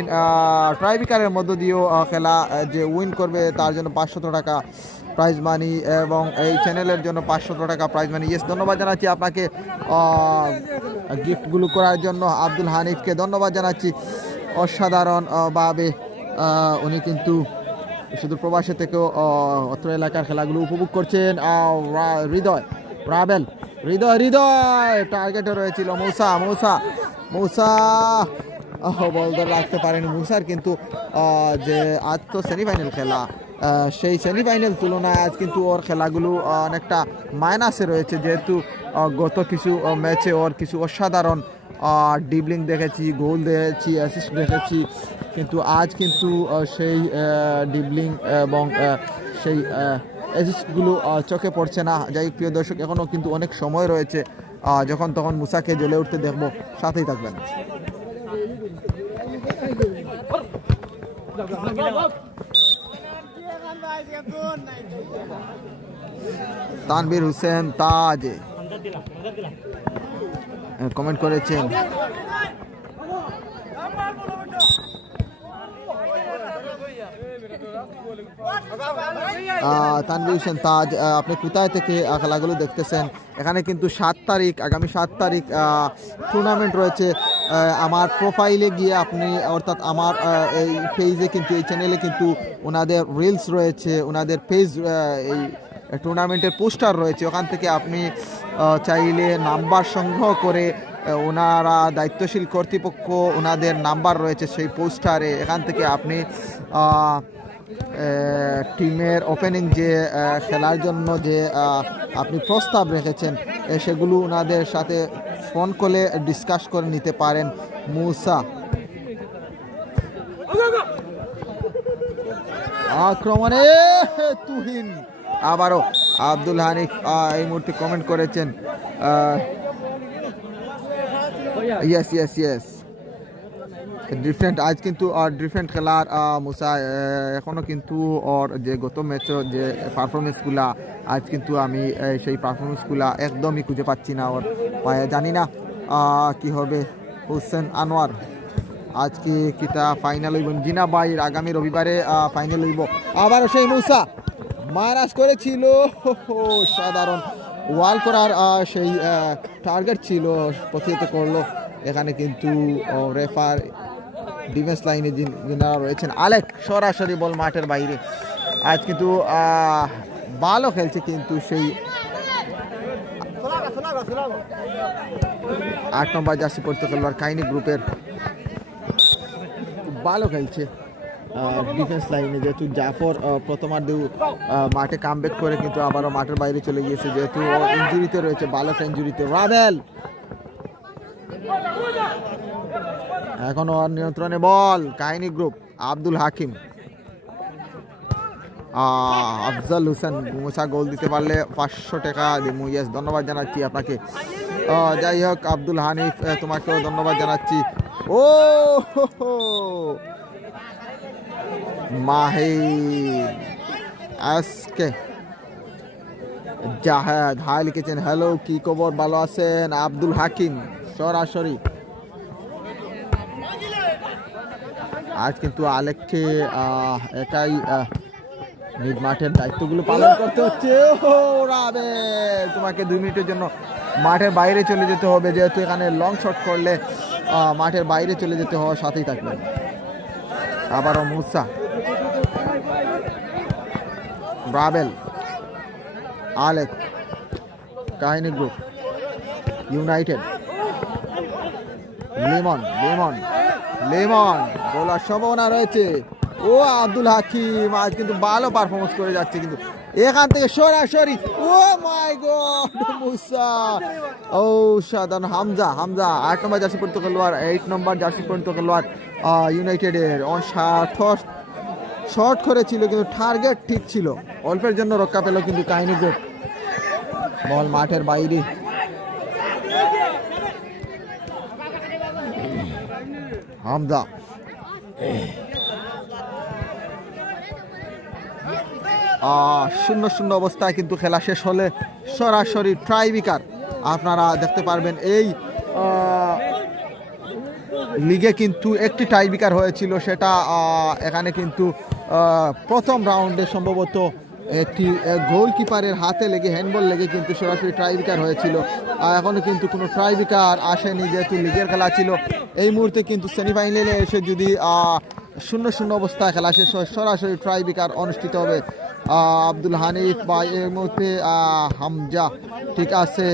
ট্রাইবিকারের মধ্য দিয়েও খেলা যে উইন করবে তার জন্য 500 টাকা প্রাইজ মানি এবং এই চ্যানেলের জন্য 500 টাকা প্রাইজ মানি। ইয়েস, ধন্যবাদ জানাচ্ছি আপনাকে গিফটগুলো করার জন্য। আব্দুল হানিফকে ধন্যবাদ জানাচ্ছি, অসাধারণভাবে উনি কিন্তু শুধু প্রবাসী থেকেও অত্র এলাকার খেলাগুলো উপভোগ করছেন। হৃদয় টার্গেটে রয়েছিল মৌসা বল ধরে রাখতে পারেনি মৌসার, কিন্তু যে আজ তো সেমিফাইনাল খেলা, সেই সেমিফাইনাল তুলনায় আজ কিন্তু ওর খেলাগুলো অনেকটা মাইনাসে রয়েছে, যেহেতু গত কিছু ম্যাচে ওর কিছু অসাধারণ ডিবলিং দেখেছি, গোল দেখেছি, অ্যাসিস্ট দেখেছি, কিন্তু আজ কিন্তু সেই ডিবলিং এবং সেই অ্যাসিস্টগুলো চোখে পড়ছে না। যাই প্রিয় দর্শক, এখনও কিন্তু অনেক সময় রয়েছে, যখন তখন মুসাকে জ্বলে উঠতে দেখবো, সাথেই থাকবেন। তানভীর হোসেন তাজ কমেন্ট করেছেন, তানভীর হোসেন তাজ, আপনি কোথায় থেকে খেলাগুলো দেখতেছেন? এখানে কিন্তু আগামী 7 তারিখ টুর্নামেন্ট রয়েছে। আমার প্রোফাইলে গিয়ে আপনি, অর্থাৎ আমার এই পেজে কিন্তু, এই চ্যানেলে কিন্তু ওনাদের রিলস রয়েছে, ওনাদের পেজ এই টুর্নামেন্টের পোস্টার রয়েছে, ওখান থেকে আপনি চাইলে নাম্বার সংগ্রহ করে ওনারা দায়িত্বশীল কর্তৃপক্ষ ওনাদের নাম্বার রয়েছে সেই পোস্টারে, এখান থেকে আপনি টিমের ওপেনিং যে খেলার জন্য যে আপনি প্রস্তাব রেখেছেন সেগুলো ওনাদের সাথে ফোন করে ডিসকাস করে নিতে পারেন। মুসা আক্রমণে তুহিন, আবারও আব্দুল হানিফ এই মুহূর্তে কমেন্ট করেছেন ইয়েস ইয়েস ইয়েস ডিফারেন্ট, আজ কিন্তু ডিফারেন্ট খেলার মুসা এখনো কিন্তু ওর যে গত ম্যাচের যে পারফরমেন্সগুলা আজ কিন্তু আমি সেই পারফরমেন্সগুলা একদমই খুঁজে পাচ্ছি না ওর পায়ে, জানি না কি হবে। হোসেন আনোয়ার আজকে কিতা ফাইনাল হইব, জিনা বাইর আগামী রবিবারে ফাইনাল হইব। আবারও সেই মুসা মারাজ করেছিল, সাধারণ ওয়াল করার সেই টার্গেট ছিল, প্রতিহত করলো। এখানে কিন্তু রেফার ডিফেন্স লাইনে যিনারা রয়েছেন আলেক সরাসরি বল মাঠের বাইরে। আজ কিন্তু ভালো খেলছে কিন্তু সেই 8 নম্বর জার্সি পড়তে খেলোয়াড় কাহিনী গ্রুপের ভালো খেলছে ডিফেন্স লাইনে, যেহেতু জাফর প্রথমার্ধে মাঠে কামব্যাক করে কিন্তু আবারও মাঠের বাইরে চলে গিয়েছে, যেহেতু ইঞ্জুরিতে রয়েছে, ভালো একটা ইঞ্জুরিতে। রাবেল এখনো নিয়ন্ত্রণে বল কাহিনী গ্রুপ, আব্দুল হাকিম, আফজাল হোসেন মুসা গোল দিতে পারলে 500 টাকা দিমু। ইয়েস, ধন্যবাদ জানাচ্ছি আপনাকে। যাই হোক আব্দুল হানিফ তোমাকেও ধন্যবাদ জানাচ্ছি। ও মাহিন আজকে জাহেদ হাই লিখেছেন, হ্যালো কি খবর, ভালো আছেন? আব্দুল হাকিম সরাসরি আজ কিন্তু আলেককে একাই মিড মাঠের দায়িত্বগুলো পালন করতে হচ্ছে। রাবেল তোমাকে 2 মিনিটের জন্য মাঠের বাইরে চলে যেতে হবে, যেহেতু এখানে লং শট করলে মাঠের বাইরে চলে যেতে হবে, সাথেই থাকবেন। আবারও মুসা, রাবেল, আলেক, কাহিনী গ্রুপ, ইউনাইটেড, লিমন লিমন লিমন গোলার সম্ভাবনা রয়েছে। ও আব্দুল হাকিম আজ কিন্তু ভালো পারফরমেন্স করে যাচ্ছে, কিন্তু এখান থেকে সরাসরি ও মাই গড মুসা, ও সাধারণ হামজা 8 নম্বর জার্সি পরিণত খেলোয়াড়, 8 নম্বর জার্সি পরিণত খেলোয়াড় ইউনাইটেডের শর্ট করেছিল কিন্তু টার্গেট ঠিক ছিল, অল্পের জন্য রক্ষা পেল কিন্তু কাহিনী গ্রুপ। বল মাঠের বাইরে, হামজা শূন্য শূন্য অবস্থায় কিন্তু খেলা শেষ হলে সরাসরি ট্রাইবিকার আপনারা দেখতে পারবেন। এই লিগে কিন্তু একটি টাইবিকার হয়েছিল, সেটা এখানে কিন্তু প্রথম রাউন্ডে সম্ভবত একটি গোলকিপারের হাতে লেগে হ্যান্ডবল লেগে কিন্তু সরাসরি ট্রাইবিকার হয়েছিল। এখনও কিন্তু কোনো ট্রাইবিকার আসেনি, যেহেতু লিগের খেলা ছিল। এই মুহূর্তে কিন্তু সেমিফাইনালে এসে যদি 0-0 অবস্থায় খেলা শেষ হয়, সরাসরি ট্রাইবিকার অনুষ্ঠিত হবে। আব্দুল হানিফ বা এই মুহূর্তে হামজা, ঠিক আছে,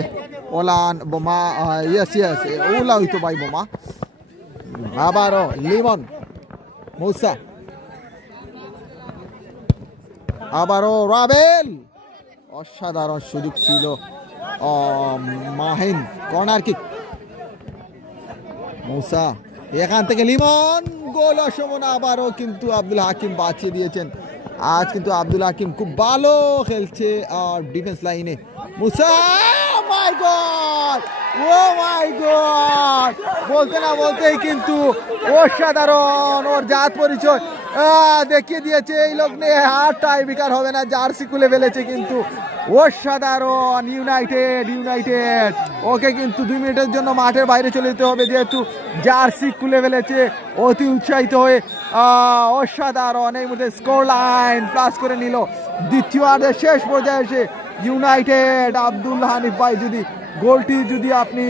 ওলান বোমা, ইয়েস ইয়েস ওলা হইতো ভাই বোমা। আবারও লিমন, মুসা, আবারও রাবেল, অসাধারণ সুযোগ ছিল। মাহিন কর্নার কিক, মুসা, এখান থেকে লিমন, গোল অসমনা। আবারও কিন্তু আব্দুল হাকিম বাঁচিয়ে দিয়েছেন। আজ কিন্তু আব্দুল হাকিম খুব ভালো খেলছে ডিফেন্স লাইনে। মুসা, মাই গড, ও মাই গড, বলতে না বলতেই কিন্তু অসাধারণ ওর জাত পরিচয় দেখিয়ে দিয়েছে। এই লোক নিয়ে আর টাইব্রেকার হবে না, জার্সি খুলে ফেলেছে কিন্তু অসাধারণ। ইউনাইটেড ওকে কিন্তু 2 মিনিটের জন্য মাঠের বাইরে চলে যেতে হবে, যেহেতু জার্সি খুলে ফেলেছে। অতি উৎসাহিত হয়ে অসাধারণ এই মধ্যে স্কোর লাইন প্লাস করে নিল। দ্বিতীয়ার্ধের শেষ পর্যায়ে এসে ইউনাইটেড, আব্দুল হানিফ ভাই যদি গোলটি যদি আপনি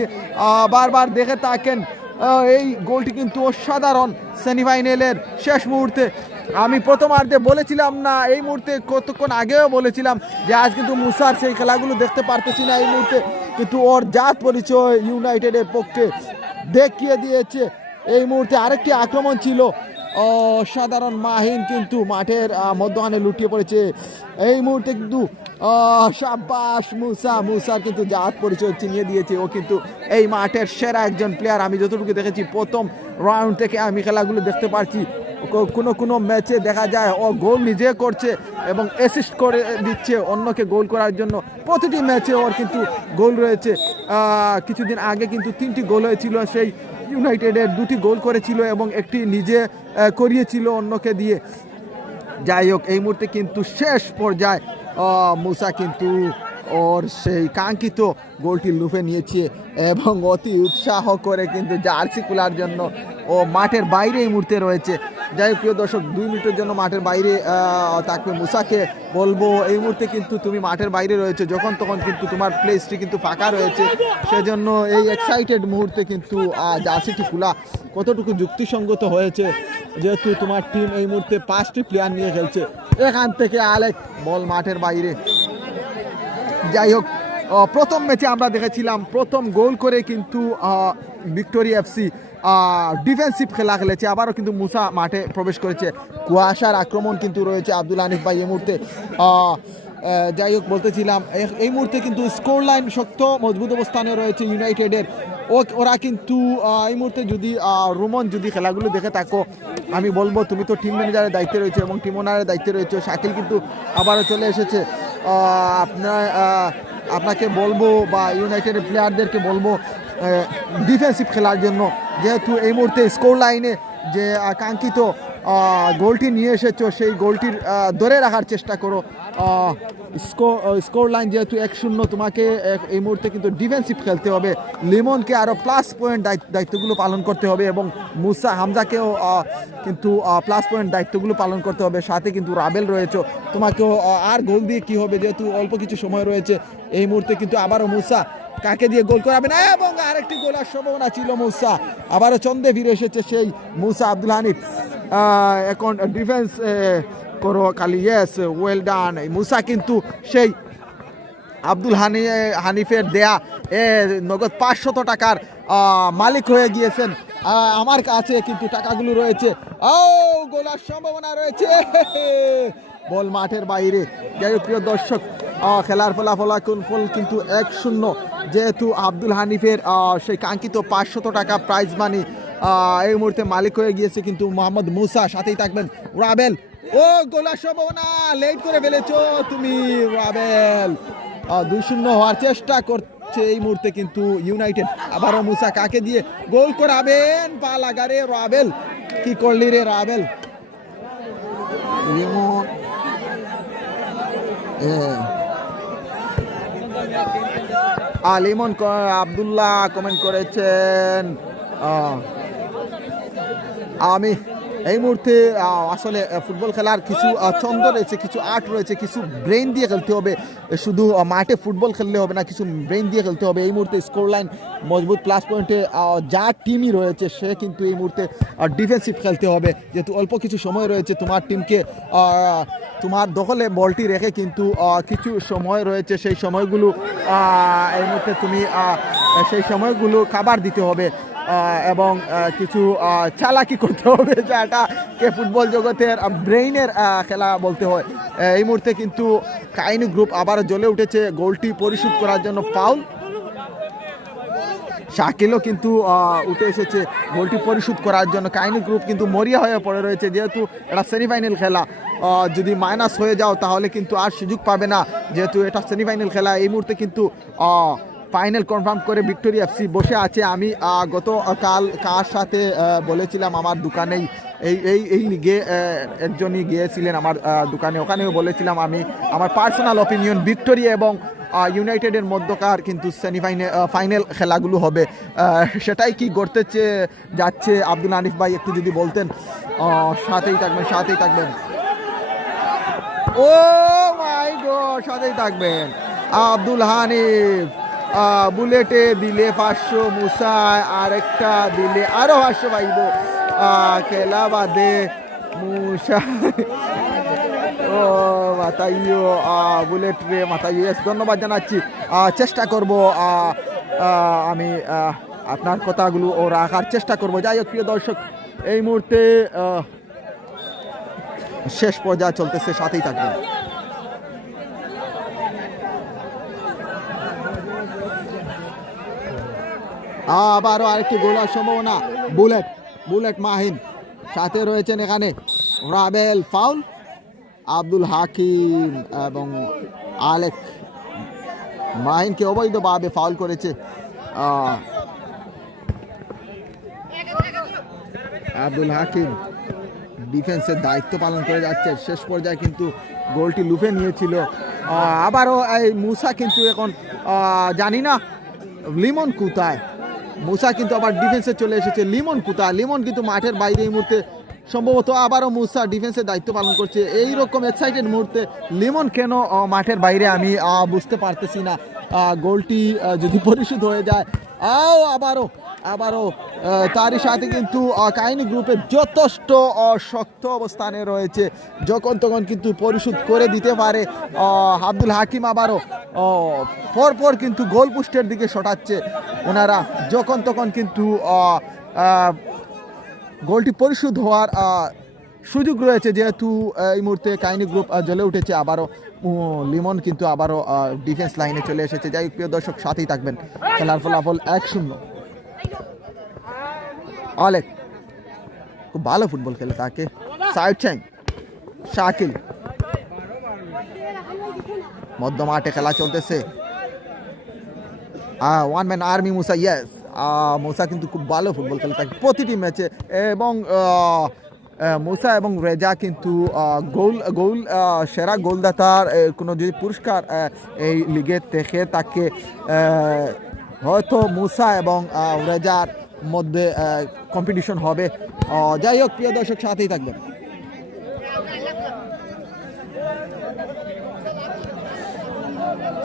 বারবার দেখে থাকেন, এই গোলটি কিন্তু অসাধারণ। সেমিফাইনালের শেষ মুহূর্তে আমি প্রথমার্ধে বলেছিলাম না, এই মুহূর্তে কতক্ষণ আগেও বলেছিলাম যে আজ কিন্তু মুসার সেই খেলাগুলো দেখতে পারতেছি না এই মুহূর্তে, কিন্তু ওর জাত পরিচয় ইউনাইটেডের পক্ষে দেখিয়ে দিয়েছে। এই মুহূর্তে আরেকটি আক্রমণ ছিল, সাধারণ মাহিন কিন্তু মাঠের মধ্যখানে লুটিয়ে পড়েছে। এই মুহূর্তে কিন্তু শাবাশ মুসার কিন্তু জাত পরিচয় চিনিয়ে দিয়েছে। ও কিন্তু এই মাঠের সেরা একজন প্লেয়ার। আমি যতটুকু দেখেছি প্রথম রাউন্ড থেকে আমি খেলাগুলো দেখতে পাচ্ছি, কোনো ম্যাচে দেখা যায় ও গোল নিজে করছে এবং অ্যাসিস্ট করে দিচ্ছে অন্যকে গোল করার জন্য। প্রতিটি ম্যাচে ওর কিন্তু গোল রয়েছে। কিছুদিন আগে কিন্তু 3টি গোল হয়েছিল, সেই ইউনাইটেডের 2টি গোল করেছিল এবং একটি নিজে করিয়েছিল অন্যকে দিয়ে। যাই হোক, এই মুহূর্তে কিন্তু শেষ পর্যায়ে মুসা কিন্তু ওর সেই কাঙ্ক্ষিত গোলটি লুফে নিয়েছে এবং অতি উৎসাহ করে কিন্তু জার্সি খোলার জন্য ও মাঠের বাইরে এই মুহূর্তে রয়েছে। যাই হোক প্রিয় দর্শক, 2 মিনিটের জন্য মাঠের বাইরে থাকবে। মুসাকে বলবো এই মুহূর্তে কিন্তু তুমি মাঠের বাইরে রয়েছে, যখন তখন কিন্তু তোমার প্লেসটি কিন্তু ফাঁকা রয়েছে, সেজন্য এই এক্সাইটেড মুহূর্তে কিন্তু জার্সিটি খোলা কতটুকু যুক্তিসঙ্গত হয়েছে, যেহেতু তোমার টিম এই মুহূর্তে 5টি প্লেয়ার নিয়ে খেলছে। এখান থেকে আলেক বল মাঠের বাইরে। যাই হোক, প্রথম ম্যাচে আমরা দেখেছিলাম প্রথম গোল করে কিন্তু ভিক্টোরিয়া এফসি ডিফেন্সিভ খেলা খেলেছে। আবারও কিন্তু মুসা মাঠে প্রবেশ করেছে। কুয়াশার আক্রমণ কিন্তু রয়েছে আব্দুল হানিফ ভাই এই মুহূর্তে। যাই হোক, বলতেছিলাম এই মুহূর্তে কিন্তু স্কোর লাইন শক্ত মজবুত অবস্থানে রয়েছে ইউনাইটেডের। ওরা কিন্তু এই মুহূর্তে যদি রোমন যদি খেলাগুলো দেখে থাকো, আমি বলবো তুমি তো টিম ম্যানেজারের দায়িত্বে রয়েছে এবং টিম ওনারের দায়িত্বে রয়েছে। শাকিল কিন্তু আবারও চলে এসেছে। আপনাকে বলবো বা ইউনাইটেডের প্লেয়ারদেরকে বলবো ডিফেন্সিভ খেলার জন্য, যেহেতু এই মুহূর্তে স্কোর লাইনে যে কাঙ্ক্ষিত গোলটি নিয়ে এসেছো সেই গোলটির ধরে রাখার চেষ্টা করো। স্কোর লাইন যেহেতু 1-0, তোমাকে এই মুহূর্তে কিন্তু ডিফেন্সিভ খেলতে হবে। লিমনকে আরও প্লাস পয়েন্ট দায়িত্বগুলো পালন করতে হবে এবং মুসা হামজাকেও কিন্তু প্লাস পয়েন্ট দায়িত্বগুলো পালন করতে হবে। সাথে কিন্তু রাবেল রয়েছে, তোমাকেও আর গোল দিয়ে কি হবে, যেহেতু অল্প কিছু সময় রয়েছে। এই মুহূর্তে কিন্তু আবারও মুসা কাকে দিয়ে গোল করাবে না, এবং আরেকটি গোলার সম্ভাবনা ছিল মুসা। আবারও চন্দে ফিরে এসেছে সেই মুসা। আব্দুল হানিফ এখন ডিফেন্স করো খালি। Yes, well done. মুসা কিন্তু সেই আব্দুল হানিফের দেয়া নগদ 500 টাকার মালিক হয়ে গিয়েছেন। আমার কাছে কিন্তু টাকাগুলো রয়েছে। গোলার সম্ভাবনা রয়েছে, বল মাঠের বাইরে। যাই হোক প্রিয় দর্শক, খেলার ফলাফল কিন্তু 1-0, যেহেতু আব্দুল হানিফের সেই কাঙ্ক্ষিত 500 টাকা প্রাইজ মানি এই মুহূর্তে মালিক হয়ে গিয়েছে কিন্তু মোহাম্মদ মুসা। সাথেই থাকবেন রাবেল। গোলার সম্ভাবনা, লেট করে ফেলেছো তুমি রাবেল। 2-0 হওয়ার চেষ্টা করছে এই মুহূর্তে কিন্তু ইউনাইটেড। আবারও মুসা কাকে দিয়ে গোল করাবেন, পা লাগারে রাবেল। কি করলি রে রাবেল। লিমন লিমন আব্দুল্লাহ কমেন্ট করেছেন, আমি এই মুহূর্তে আসলে ফুটবল খেলার কিছু ছন্দ রয়েছে, কিছু আর্ট রয়েছে, কিছু ব্রেন দিয়ে খেলতে হবে। শুধু মাঠে ফুটবল খেললে হবে না, কিছু ব্রেন দিয়ে খেলতে হবে। এই মুহূর্তে স্কোর লাইন মজবুত, প্লাস পয়েন্টে যা টিমই রয়েছে সে কিন্তু এই মুহূর্তে ডিফেন্সিভ খেলতে হবে, যেহেতু অল্প কিছু সময় রয়েছে। তোমার টিমকে তোমার দখলে বলটি রেখে কিন্তু কিছু সময় রয়েছে, সেই সময়গুলো এই মুহূর্তে তুমি সেই সময়গুলো খাবার দিতে হবে এবং কিছু চালাকি করতে হবে, যেটাকে ফুটবল জগতের ব্রেইনের খেলা বলতে হয়। এই মুহূর্তে কিন্তু কাহিনী গ্রুপ আবার জ্বলে উঠেছে গোলটি পরিশোধ করার জন্য। ফাউল, শাকিলও কিন্তু উঠে এসেছে গোলটি পরিশোধ করার জন্য। কাহিনী গ্রুপ কিন্তু মরিয়া হয়ে পড়ে রয়েছে, যেহেতু এটা সেমিফাইনাল খেলা। যদি মাইনাস হয়ে যাও তাহলে কিন্তু আর সুযোগ পাবে না, যেহেতু এটা সেমিফাইনাল খেলা। এই মুহূর্তে কিন্তু ফাইনাল কনফার্ম করে ভিক্টোরিয়া এফসি বসে আছে। আমি গতকাল কার সাথে বলেছিলাম আমার দোকানেই এই লিগে একজনই গিয়েছিলেন আমার দোকানে, ওখানেও বলেছিলাম আমি আমার পার্সোনাল অপিনিয়ন ভিক্টোরিয়া এবং ইউনাইটেডের মধ্যকার কিন্তু ফাইনাল খেলাগুলো হবে। সেটাই কি করতে যাচ্ছে আব্দুল হানিফ ভাই, একটু যদি বলতেন। সাথেই থাকবেন। ও মাই গড, সাথেই থাকবেন আব্দুল হানিফ। বুলেটে দিলে 500, মুসায় আরেকটা দিলে আরো 500 পাইব। খেলা বাদে মুসা ও মাতাইও বুলেট রে মাতাইও, ইয়েস ধন্যবাদ জানাচ্ছি। চেষ্টা করব আমি আপনার কথাগুলো ও রাখার চেষ্টা করব। যাই হোক প্রিয় দর্শক, এই মুহূর্তে শেষ পর্যায়ে চলতেছে, সাথেই থাকবেন। আবারও আরেকটি গোলার সম্ভাবনা। বুলেট মাহিন সাথে রয়েছেন এখানে রাবেল, ফাউল আব্দুল হাকিম এবং আলেক। মাহিনকে অবৈধভাবে ফাউল করেছে আব্দুল হাকিম। ডিফেন্সের দায়িত্ব পালন করে যাচ্ছে, শেষ পর্যায়ে কিন্তু গোলটি লুফে নিয়েছিল। আবারও এই মুসা কিন্তু এখন জানি না লিমন কোথায়। মুসা কিন্তু আবার ডিফেন্সে চলে এসেছে। লিমন কোথায়? লিমন কিন্তু মাঠের বাইরে এই মুহূর্তে সম্ভবত। আবারও মুসা ডিফেন্সের দায়িত্ব পালন করছে। এইরকম এক্সাইটেড মুহূর্তে লিমন কেন মাঠের বাইরে আমি বুঝতে পারতেছি না। গোলটি যদি পরিশোধ হয়ে যায়, আবারও তারই সাথে কিন্তু কাহিনী গ্রুপে যথেষ্ট শক্ত অবস্থানে রয়েছে, যখন তখন কিন্তু পরিশোধ করে দিতে পারে। আব্দুল হাকিম আবারও পরপর কিন্তু গোল পোস্টের দিকে শটাচ্ছে ওনারা, যখন তখন কিন্তু গোলটি পরিশোধ হওয়ার সুযোগ রয়েছে, যেহেতু এই মুহূর্তে কাহিনী গ্রুপ জ্বলে উঠেছে। আবারও লিমন কিন্তু আবারও ডিফেন্স লাইনে চলে এসেছে। যাই প্রিয় দর্শক, সাথেই থাকবেন। খেলার ফলাফল 1-0। অলেক খুব ভালো ফুটবল খেলে, তাকে সাইড চাই। শাকিল মধ্য মাঠে খেলা চলতেছে। ওয়ান ম্যান আর্মি মুসা, ইয়েস মুসা কিন্তু খুব ভালো ফুটবল খেলে থাকে প্রতিটি ম্যাচে। এবং মুসা এবং রেজা কিন্তু গোল সেরা গোলদাতার কোনো যদি পুরস্কার এই লিগে থেকে তাকে হয়তো মুসা এবং রেজার মধ্যে কম্পিটিশন হবে। যাই হোক প্রিয় দর্শক, সাথেই থাকবেন।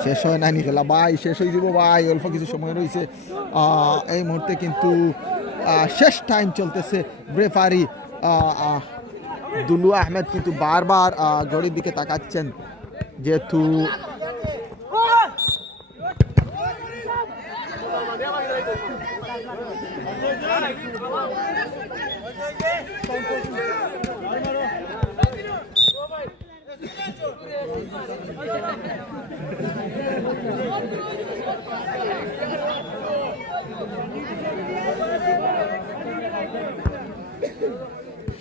শেষ হয় নাইনি খেলা ভাই, শেষ হয়ে যাব ভাই, অল্প কিছু সময় রয়েছে। এই মুহূর্তে কিন্তু শেষ টাইম চলতেছে। রেফারি দুলু আহমেদ কিন্তু বারবার ঘড়ির দিকে তাকাচ্ছেন, যেহেতু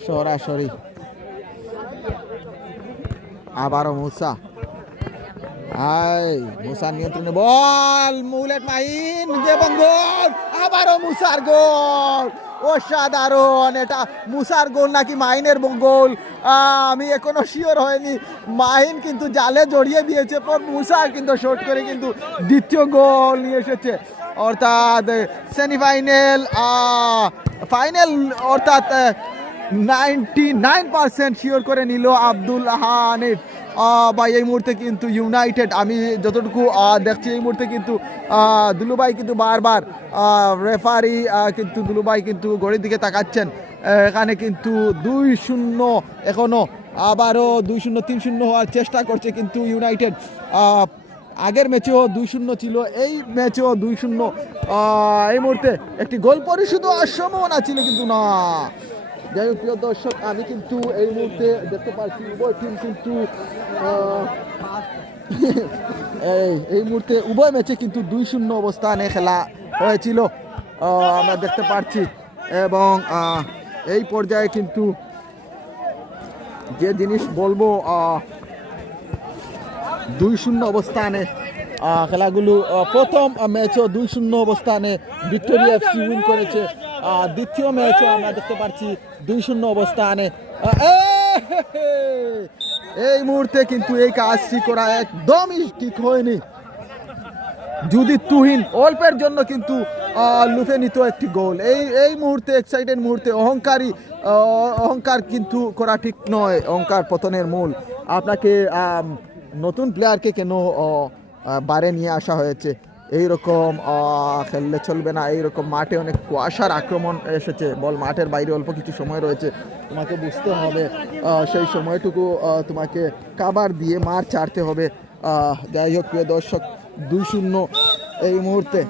সরাসরি আবারও মুসা, মুসা নিয়ন্ত্রণে বল, বুলেট মাহিন এবং গোল। আবারও মুসার গোল, অসাধারণ। এটা মুসার গোল নাকি মাহিনের গোল আমি এখনো শিওর হয়নি। মাহিন কিন্তু জালে জড়িয়ে দিয়েছে, পর মুসা কিন্তু শর্ট করে কিন্তু দ্বিতীয় গোল নিয়ে এসেছে। অর্থাৎ সেমিফাইনাল ফাইনাল অর্থাৎ 99% শিওর করে নিল আব্দুল হানিফ। বা এই মুহূর্তে কিন্তু ইউনাইটেড, আমি যতটুকু দেখছি এই মুহূর্তে কিন্তু দুলুভাই কিন্তু বারবার রেফারি কিন্তু দুলুভাই কিন্তু ঘড়ির দিকে তাকাচ্ছেন। এখানে কিন্তু 2-0 এখনো, আবারও 2-0 3-0 হওয়ার চেষ্টা করছে কিন্তু ইউনাইটেড। আগের ম্যাচেও 2-0 ছিল, এই ম্যাচেও 2-0। এই মুহূর্তে একটি গোল পরিশোধ হওয়ার সম্ভাবনা ছিল, কিন্তু না। যাই হোক প্রিয় দর্শক, আমি কিন্তু এই মুহূর্তে দেখতে পাচ্ছি উভয় টিম কিন্তু এই মুহূর্তে উভয় ম্যাচে কিন্তু 2-0 অবস্থানে খেলা হয়েছিল, আমরা দেখতে পাচ্ছি। এবং এই পর্যায়ে কিন্তু যে জিনিস বলবো, 2-0 অবস্থানে খেলাগুলো, প্রথম ম্যাচও 2-0 অবস্থানে ভিক্টোরিয়া এফসি উইন করেছে। দ্বিতীয় ম্যাচও আমরা দেখতে পাচ্ছি 2-0 অবস্থানে। এই মুহূর্তে কিন্তু এই কাজটি করা একদমই ঠিক হয়নি। যদি তুহিন অল্পের জন্য কিন্তু লুফে নিত একটি গোল, এই মুহূর্তে এক্সাইটেড মুহূর্তে অহংকার কিন্তু করা ঠিক নয়। অহংকার পতনের মূল। আপনাকে নতুন প্লেয়ারকে কেন বারে নিয়ে আসা হয়েছে, এইরকম খেললে চলবে না। এইরকম মাঠে অনেক কুয়াশার আক্রমণ এসেছে, বল মাঠের বাইরে অল্প কিছু সময় রয়েছে, তোমাকে বুঝতে হবে সেই সময়টুকু তোমাকে কাবার দিয়ে মাঠ ছাড়তে হবে। যাই হোক প্রিয় দর্শক, 2-0 এই মুহূর্তে।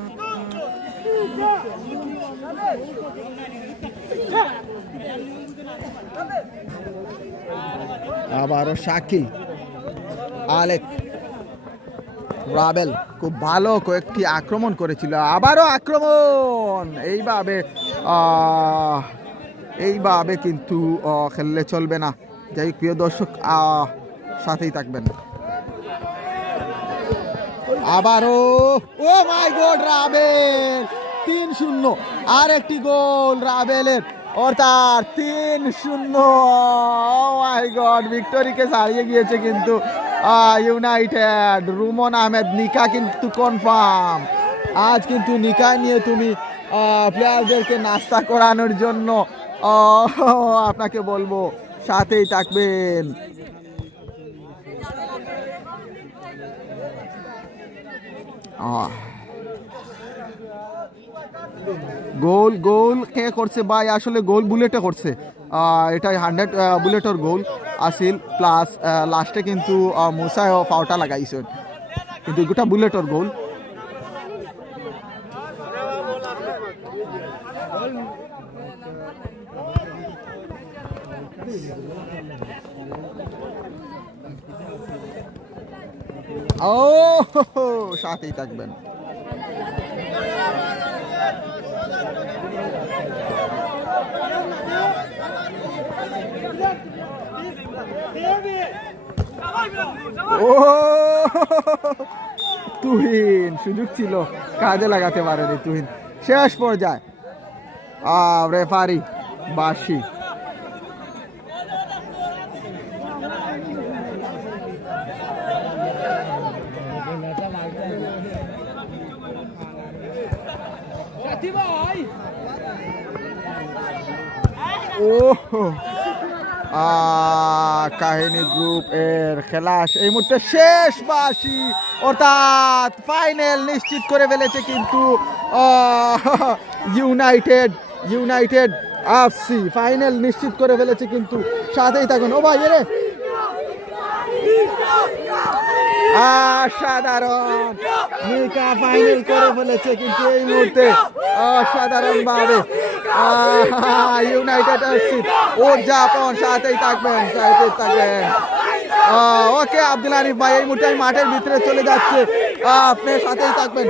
আবারও শাকিল, আলেক, রাবেল খুব ভালো কয়েকটি আক্রমণ করেছিল, আবারও আক্রমণ। এইভাবে কিন্তু খেললে চলবে না। যাই হোক প্রিয় দর্শক, সাথেই থাকবেন। আবারও ও মাই গড, রাবেল 3-0, আর একটি গোল রাবেলের, অর্থাৎ 3-0। মাই গড, ভিক্টোরিকে ছাড়িয়ে গিয়েছে কিন্তু ইউনাইটেড। রুমন আহমেদ, নিকা কিন্তু কনফার্ম। আজ কিন্তু নিকা নিয়ে তুমি প্লেয়ারদেরকে নাস্তা করানোর জন্য আপনাকে বলবো সাথেই থাকবেন। গোল কে করছে ভাই? আসলে গোল বুলেটে করছে, এটাই 100 বুলেটের গোল আসিল, প্লাস লাস্টে কিন্তু মুসাও পাউটা লাগাইছে, কিন্তু গোটা বুলেটের গোল। ও সাথেই থাকবেন। ও তুহিন, সুযোগ ছিল, কাজে লাগাতে পারেনি তুহিন। শেষ পর্যায়ে রেফারি বাসি। ও কাহিনী গ্রুপ এর খেলা এই মুহূর্তে শেষ বাসি, অর্থাৎ ফাইনাল নিশ্চিত করে ফেলেছে কিন্তু ইউনাইটেড এফসি ফাইনাল নিশ্চিত করে ফেলেছে কিন্তু। সাথেই থাকুন। ও ভাই রে, অসাধারণ, নিকা ফাইনাল করে ফেলেছে কিন্তু এই মুহূর্তে অসাধারণ ভাবে ইউনাইটেড এফসি উদযাপন। সাথেই থাকবেন। ওকে আব্দুল হানিফ ভাই, এই মুহূর্তে মাঠের ভিতরে চলে যাচ্ছে, আপনি সাথেই থাকবেন।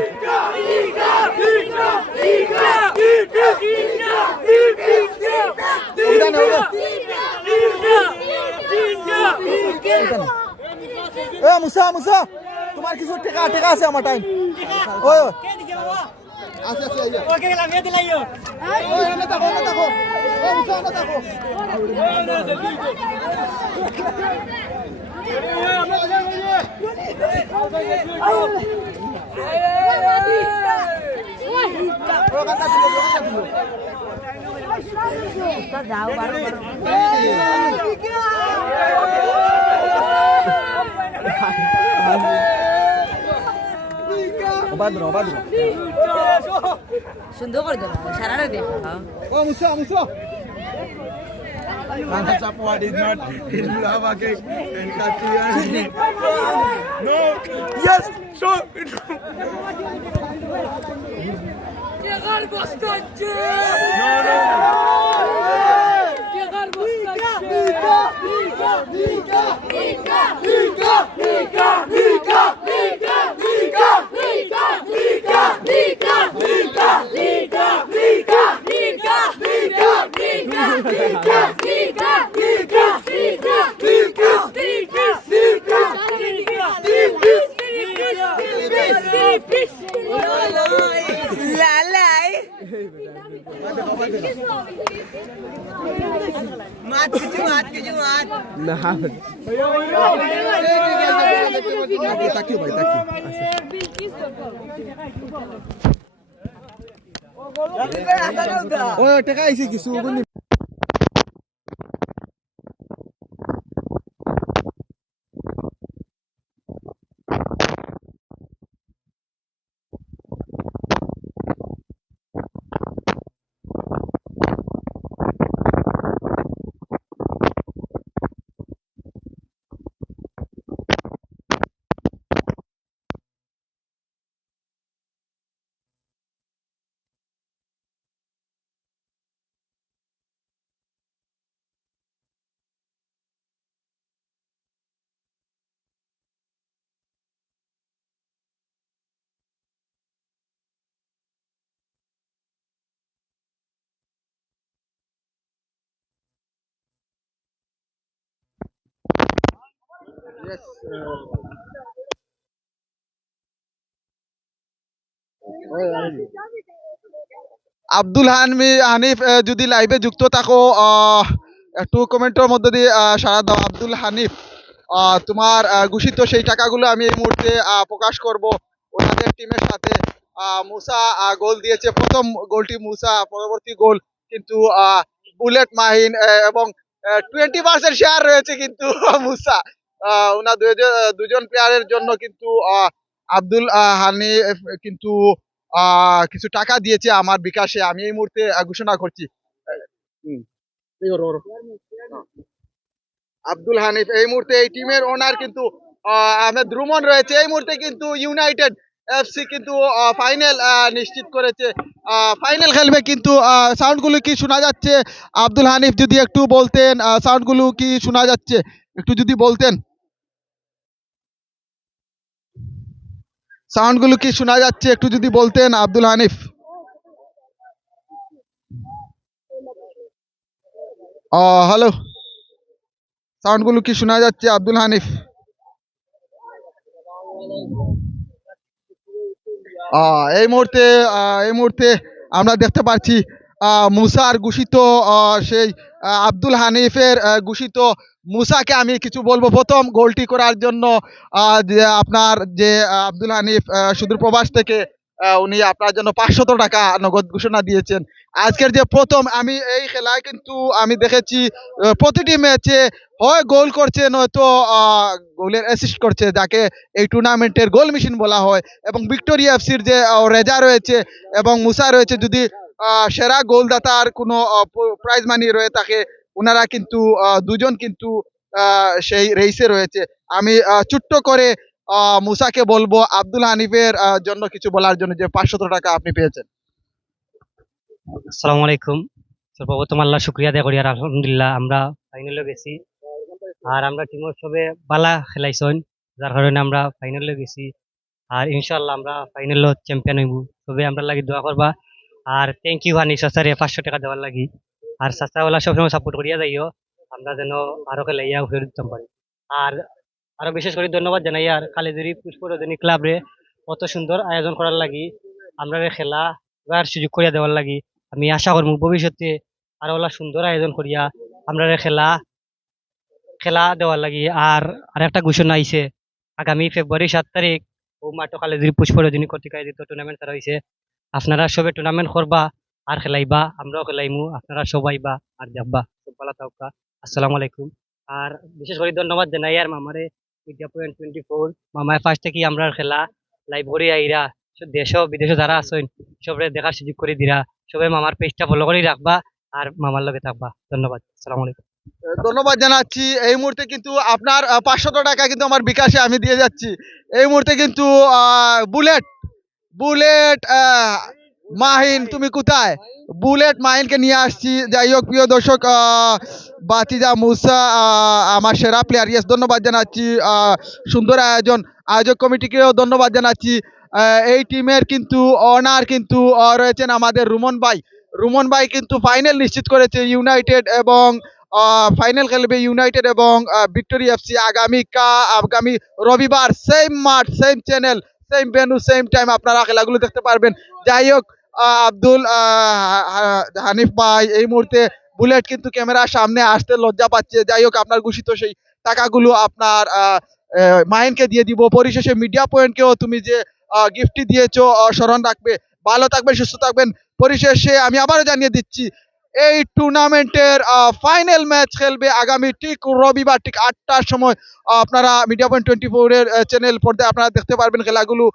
মুসা তোমার কিছু টেকা আছে আমার টাইম। আচ্ছা ওকে গেলাম মেয়ে দিলাইও ওই না থাকো ও মুসা না থাকো। যাও বারো অবাদ্র সুন্দর করে দেবো সারা দেখো। ও মুসা Sapua did not have a cake and cut to No, yes, sure. Llegar bastante. No. Llegar bastante. Mat ke Jumat. Nah. Thank you. Oh, teka isi kisugun Yes, Abdul Hanif যদি লাইভে যুক্ত থাকো একটু কমেন্টের মধ্যে দিয়ে সাড়া দাও। আব্দুল হানিফ, তোমার ঘোষিত সেই টাকাগুলো আমি এই মুহূর্তে প্রকাশ করব ওনাদের টিমের সাথে। মুসা গোল দিয়েছে, প্রথম গোলটি মুসা, পরবর্তী গোল কিন্তু বুলেট মাহিন এবং 20% শেয়ার রয়েছে কিন্তু মুসা। ওনার দুজন প্লেয়ারের জন্য কিন্তু আব্দুল হানিফ কিন্তু কিছু টাকা দিয়েছে আমার বিকাশে, আমি এই মুহূর্তে ঘোষণা করছি। হুম, এই করো, করো। আব্দুল হানিফ এই মুহূর্তে এই টিমের ওনার কিন্তু আহমেদ রুমন রয়েছে। এই মুহূর্তে কিন্তু ইউনাইটেড এফসি কিন্তু ফাইনাল নিশ্চিত করেছে, ফাইনাল খেলবে কিন্তু। সাউন্ডগুলো কি শোনা যাচ্ছে? আব্দুল হানিফ যদি একটু বলতেন, সাউন্ডগুলো কি শোনা যাচ্ছে একটু যদি বলতেন। সাউন্ডগুলো কি শোনা যাচ্ছে একটু যদি বলতেন আব্দুল হানিফ। হ্যালো, সাউন্ডগুলো কি শোনা যাচ্ছে আব্দুল হানিফ? এই মুহূর্তে আমরা দেখতে পাচ্ছি মুসার ঘোষিত সেই আব্দুল হানিফের ঘোষিত মুসাকে আমি কিছু বলবো প্রথম গোলটি করার জন্য। যে আপনার যে আব্দুল হানিফ সুদূর প্রবাস থেকে উনি আপনার জন্য 500 টাকা নগদ ঘোষণা দিয়েছেন। আজকের যে প্রথম আমি এই খেলায় কিন্তু আমি দেখেছি প্রতিটি ম্যাচে হয় গোল করছে নয়তো গোলের অ্যাসিস্ট করছে, যাকে এই টুর্নামেন্টের গোল মেশিন বলা হয়। এবং ভিক্টোরিয়া এফসির যে রেজা রয়েছে এবং মুসা রয়েছে, যদি সেরা গোলদাতার কোনো প্রাইজ মানি রয়ে থাকে, ওনারা কিন্তু দুজন কিন্তু সেই রেসে রয়েছে। আমি ছোট্ট করে মুসাকে বলবো আব্দুল হানিফের জন্য কিছু বলার জন্য, যে 500 টাকা আপনি পেয়েছেন। আসসালামু আলাইকুম। সর্বপ্রথম আল্লাহ শুক্রিয়া আদায় করি, আর আলহামদুলিল্লাহ আমরা ফাইনালে গেছি। আর আমরা টিমের সবে বালা খেলাইছন, যার কারণে আমরা ফাইনালে গেছি। আর ইনশাআল্লাহ আমরা ফাইনাল চ্যাম্পিয়ন হইব। সবে আমরা লাগি দোয়া করবা। আর থ্যাংক ইউ হানি সাসারে 500 টাকা দেওয়ার লাগি। আর সাসাওয়ালা সবসময় সাপোর্ট করিয়া যাইও, আমরা যেন আরো খেলাইয়া ফেরত দিতে পারি। আর আরো বিশেষ করে ধন্যবাদ জানাই আর খালেজুরি পুষ্পরজনী ক্লাবরে অত সুন্দর আয়োজন করার লাগি, আমরা খেলা সুযোগ করিয়া দেওয়ার লাগি। আমি আশা করবো ভবিষ্যতে আরো ওলা সুন্দর আয়োজন করিয়া আমরা খেলা খেলা দেওয়ার লাগি। আর আরেকটা ঘোষণা আইছে, আগামী ফেব্রুয়ারি 7 তারিখ ও মাটো খালেজুরি পুষ্পরজনী কর্তৃক আয়োজিত টুর্নামেন্ট করা হয়েছে। আপনারা সবে টুর্নামেন্ট করবা আর খেলাইবা, আমরাও খেলাইমু, আপনারা সবাইবা আর দেখবা। খুব ভালো থাকা। আসসালামু আলাইকুম। আর বিশেষ করে ধন্যবাদ জানাই আর মামারে মিডিয়া পয়েন্ট 24 মামায় ফার্স্ট থেকে আমরা খেলা লাইভ করে আইরা দেশ বিদেশে যারা আছেন সবাই দেখার সুযোগ করে দিরা। সবাই মামার পেজটা ফলো করে রাখবা আর মামার লগে থাকবা। ধন্যবাদ। আসসালামু আলাইকুম। ধন্যবাদ জানাচ্ছি। এই মুহূর্তে কিন্তু আপনার 500 টাকা কিন্তু আমার বিকাশে আমি দিয়ে যাচ্ছি। এই মুহূর্তে কিন্তু বুলেট বুলেট মাহিন, তুমি কোথায়? বুলেট মাহিনকে নিয়ে আসছি। যাই হোক প্রিয় দর্শক, বাতিজা মুসা আমার সেরা প্লেয়ার। ইয়েস, ধন্যবাদ জানাচ্ছি। সুন্দর আয়োজন, আয়োজক কমিটিকেও ধন্যবাদ জানাচ্ছি। এই টিমের কিন্তু অনার কিন্তু রয়েছেন আমাদের রুমন ভাই। রুমন ভাই কিন্তু ফাইনাল নিশ্চিত করেছে ইউনাইটেড এবং ফাইনাল খেলবে ইউনাইটেড এবং ভিক্টোরিয়া এফসি আগামী রবিবার, সেম মাঠ, same channel, same venue, same time আপনারা খেলাগুলো দেখতে পারবেন। যাই হোক, আব্দুল হানিফ ভাই এই মুহূর্তে বুলেট কিন্তু ক্যামেরার সামনে আসতে লজ্জা পাচ্ছে। যাই হোক, আপনার ঘোষিত সেই টাকাগুলো আপনার মাইনকে দিয়ে দিব। পরিশেষে মিডিয়া পয়েন্টকেও তুমি যে গিফটটি দিয়েছো স্মরণ রাখবে। ভালো থাকবেন, সুস্থ থাকবেন। পরিশেষে আমি আবারও জানিয়ে দিচ্ছি, এই টুর্নামেন্টের ফাইনাল ম্যাচ খেলবে আগামী ঠিক রবিবার ঠিক 8টার সময়। আপনারা মিডিয়া পয়েন্ট 24-এর চ্যানেল পর্দায় আপনারা দেখতে পারবেন খেলাগুলো।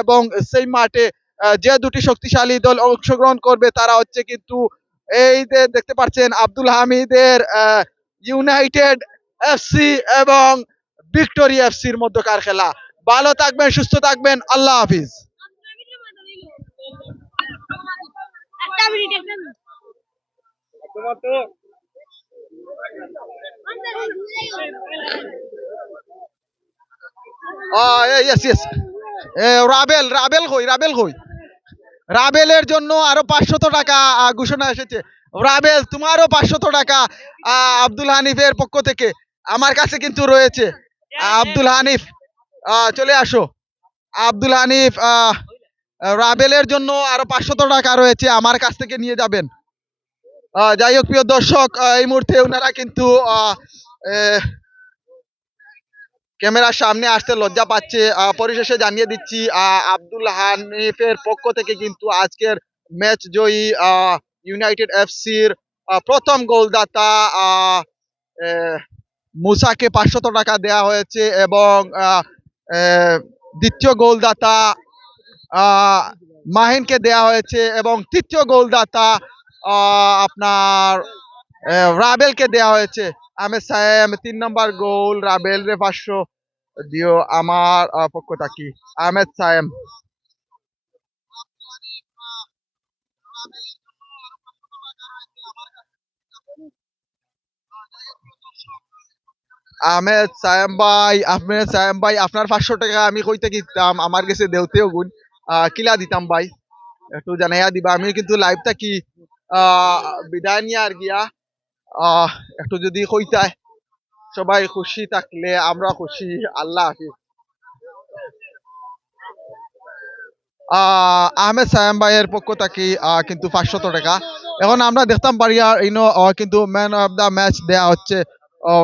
এবং সেই মাঠে যে দুটি শক্তিশালী দল অংশগ্রহণ করবে তারা হচ্ছে কিন্তু এই যে দেখতে পাচ্ছেন আব্দুল হামিদের ইউনাইটেড এফসি এবং ভিক্টোরিয়া এফসির মধ্যকার খেলা। ভালো থাকবেন, সুস্থ থাকবেন, আল্লাহ হাফিজ। ইয়েস ইয়েস, রাবেল কই? রাবেলের জন্য আরো 500 টাকা ঘোষণা এসেছে। রাবেল, তোমারও 500 টাকা আব্দুল হানিফের পক্ষ থেকে আমার কাছে কিন্তু রয়েছে। আব্দুল হানিফ, চলে আসো। আব্দুল হানিফ, রাবেলের জন্য আরো 500 টাকা রয়েছে, আমার কাছ থেকে নিয়ে যাবেন। যাই হোক প্রিয় দর্শক, এই মুহূর্তে ওনারা কিন্তু ক্যামেরার সামনে আসতে লজ্জা পাচ্ছে। পরিশেষে জানিয়ে দিচ্ছি, আব্দুল হানিফের পক্ষ থেকে কিন্তু আজকের ম্যাচ জয়ী ইউনাইটেড এফসির প্রথম গোলদাতা মুসাকে 500 টাকা দেওয়া হয়েছে এবং দ্বিতীয় গোলদাতা মাহিনকে দেওয়া হয়েছে এবং তৃতীয় গোলদাতা আপনার রাবেলকে দেওয়া হয়েছে। আহমেদ সায়েম 3 নম্বর গোল, রাবেল রে 500 দিও আমার পক্ষ থাকি। আহমেদ সায়েম, আহমেদ সায়েম ভাই আপনার 500 টাকা আমি কই থেকে দিতাম, আমার কাছে দেওতেও গুণ কিলা দিতাম ভাই, একটু জানাইয়া দিবা। আমি কিন্তু লাইভ থাকি, বিদায় নিয়ে আর গিয়া একটু যদি কইতায়, সবাই খুশি থাকলে আমরা খুশি। আল্লাহ হাফিজ। আহমেদ সায়াম ভাইয়ের পক্ষ থেকে কিন্তু 500 টাকা। এখন আমরা দেখতাম পারি আর কিন্তু ম্যান অফ দ্য ম্যাচ দেয়া হচ্ছে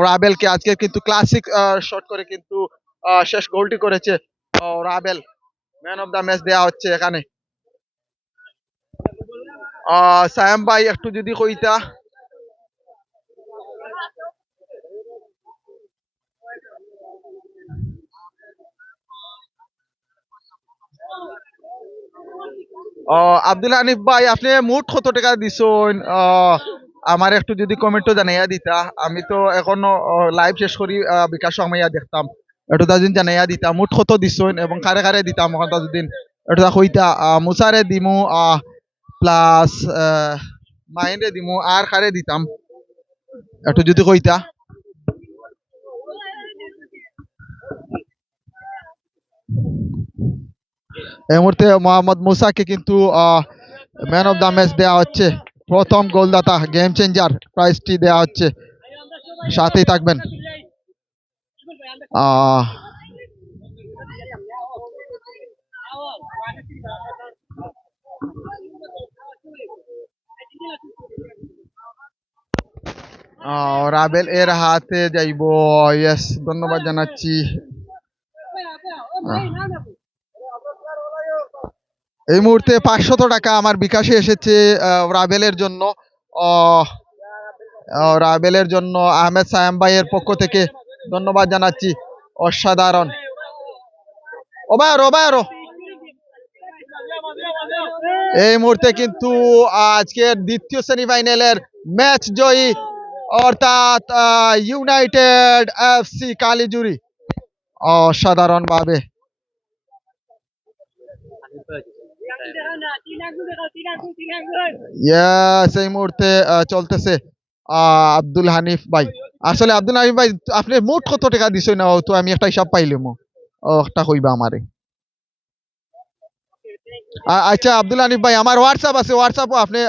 রাবেলকে। আজকে কিন্তু ক্লাসিক শট করে কিন্তু শেষ গোলটি করেছে রাবেল। ম্যান অফ দ্য ম্যাচ দেয়া হচ্ছে এখানে। সায়াম ভাই একটু যদি কইতা। আব্দুল হানিফ ভাই আপনি মোট কত টাকা দিছেন, আমার একটু যদি কমেন্টও জানাইয়া দিতা। আমি তো এখনো লাইভ শেষ করি বিকাশ সময়া দেখতাম, একটু তাদিন জানাইয়া দিতা মোট কত দিছেন এবং কারে কারে দিতাম ওখান তাদিন একটু কইতা। মুসারে দিমু প্লাস মাইন্ডে দিমু, আর কারে দিতাম একটু যদি কইতা। এই মুহূর্তে মোহাম্মদ মুসাকে কিন্তু ম্যান অফ দ্য ম্যাচ দেওয়া হচ্ছে, প্রথম গোলদাতা গেম চেঞ্জার প্রাইজটি দেওয়া হচ্ছে। সাথেই থাকবেন। আহ রাবেল এর হাতে যাইব। ইয়েস, ধন্যবাদ জানাচ্ছি। এই মুহূর্তে 500 টাকা আমার বিকাশে এসেছে রাবেলের জন্য। রাবেলের জন্য আহমেদ সায়াম ভাইয়ের পক্ষ থেকে ধন্যবাদ জানাচ্ছি। অসাধারণ। ওবায়রো ওবায়রো এই মুহূর্তে কিন্তু আজকের দ্বিতীয় সেমিফাইনালের ম্যাচ জয়ী অর্থাৎ ইউনাইটেড এফসি কালিজুরি অসাধারণ ভাবে। ইয়েস, এই মুহূর্তে চলতেছে আব্দুল হানিফ ভাই। আসলে আব্দুল হানিফ ভাই আপনি মোট কত টাকা দিছেন না, তো আমি একটা হিসাব পাইলাম, একটা কইবা আমারে। আচ্ছা আব্দুল হানিফ ভাই, আমার হোয়াটসঅ্যাপ আছে, হোয়াটসঅ্যাপও আপনি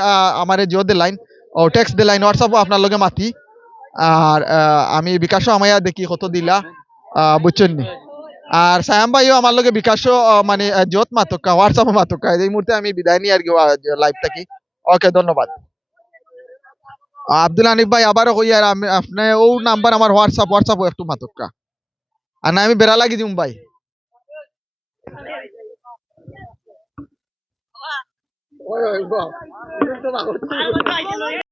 আমারে জিও দে লাইন ও টেক্সট দে লাইন, হোয়াটসঅ্যাপও আপনার লগে মাতি। আর আমি বিকাশও আমায়া দেখি কত দিলা, বুঝছেন নি। আর সায়াম ভাইও আমার লগে বিকাশও মানে যত মাতকা হোয়াটসঅ্যাপও মাতকা। এই মুহূর্তে আমি বিদায় নিয়ে আর কি লাইভ থাকি। ওকে, ধন্যবাদ। আব্দুল হানিফ ভাই আবারও কই আর আপনি ও নাম্বার আমার হোয়াটসঅ্যাপও একটু মাতকা। আর না আমি বেড়া লাগি দিম ভাই। ওই ওই বাহ,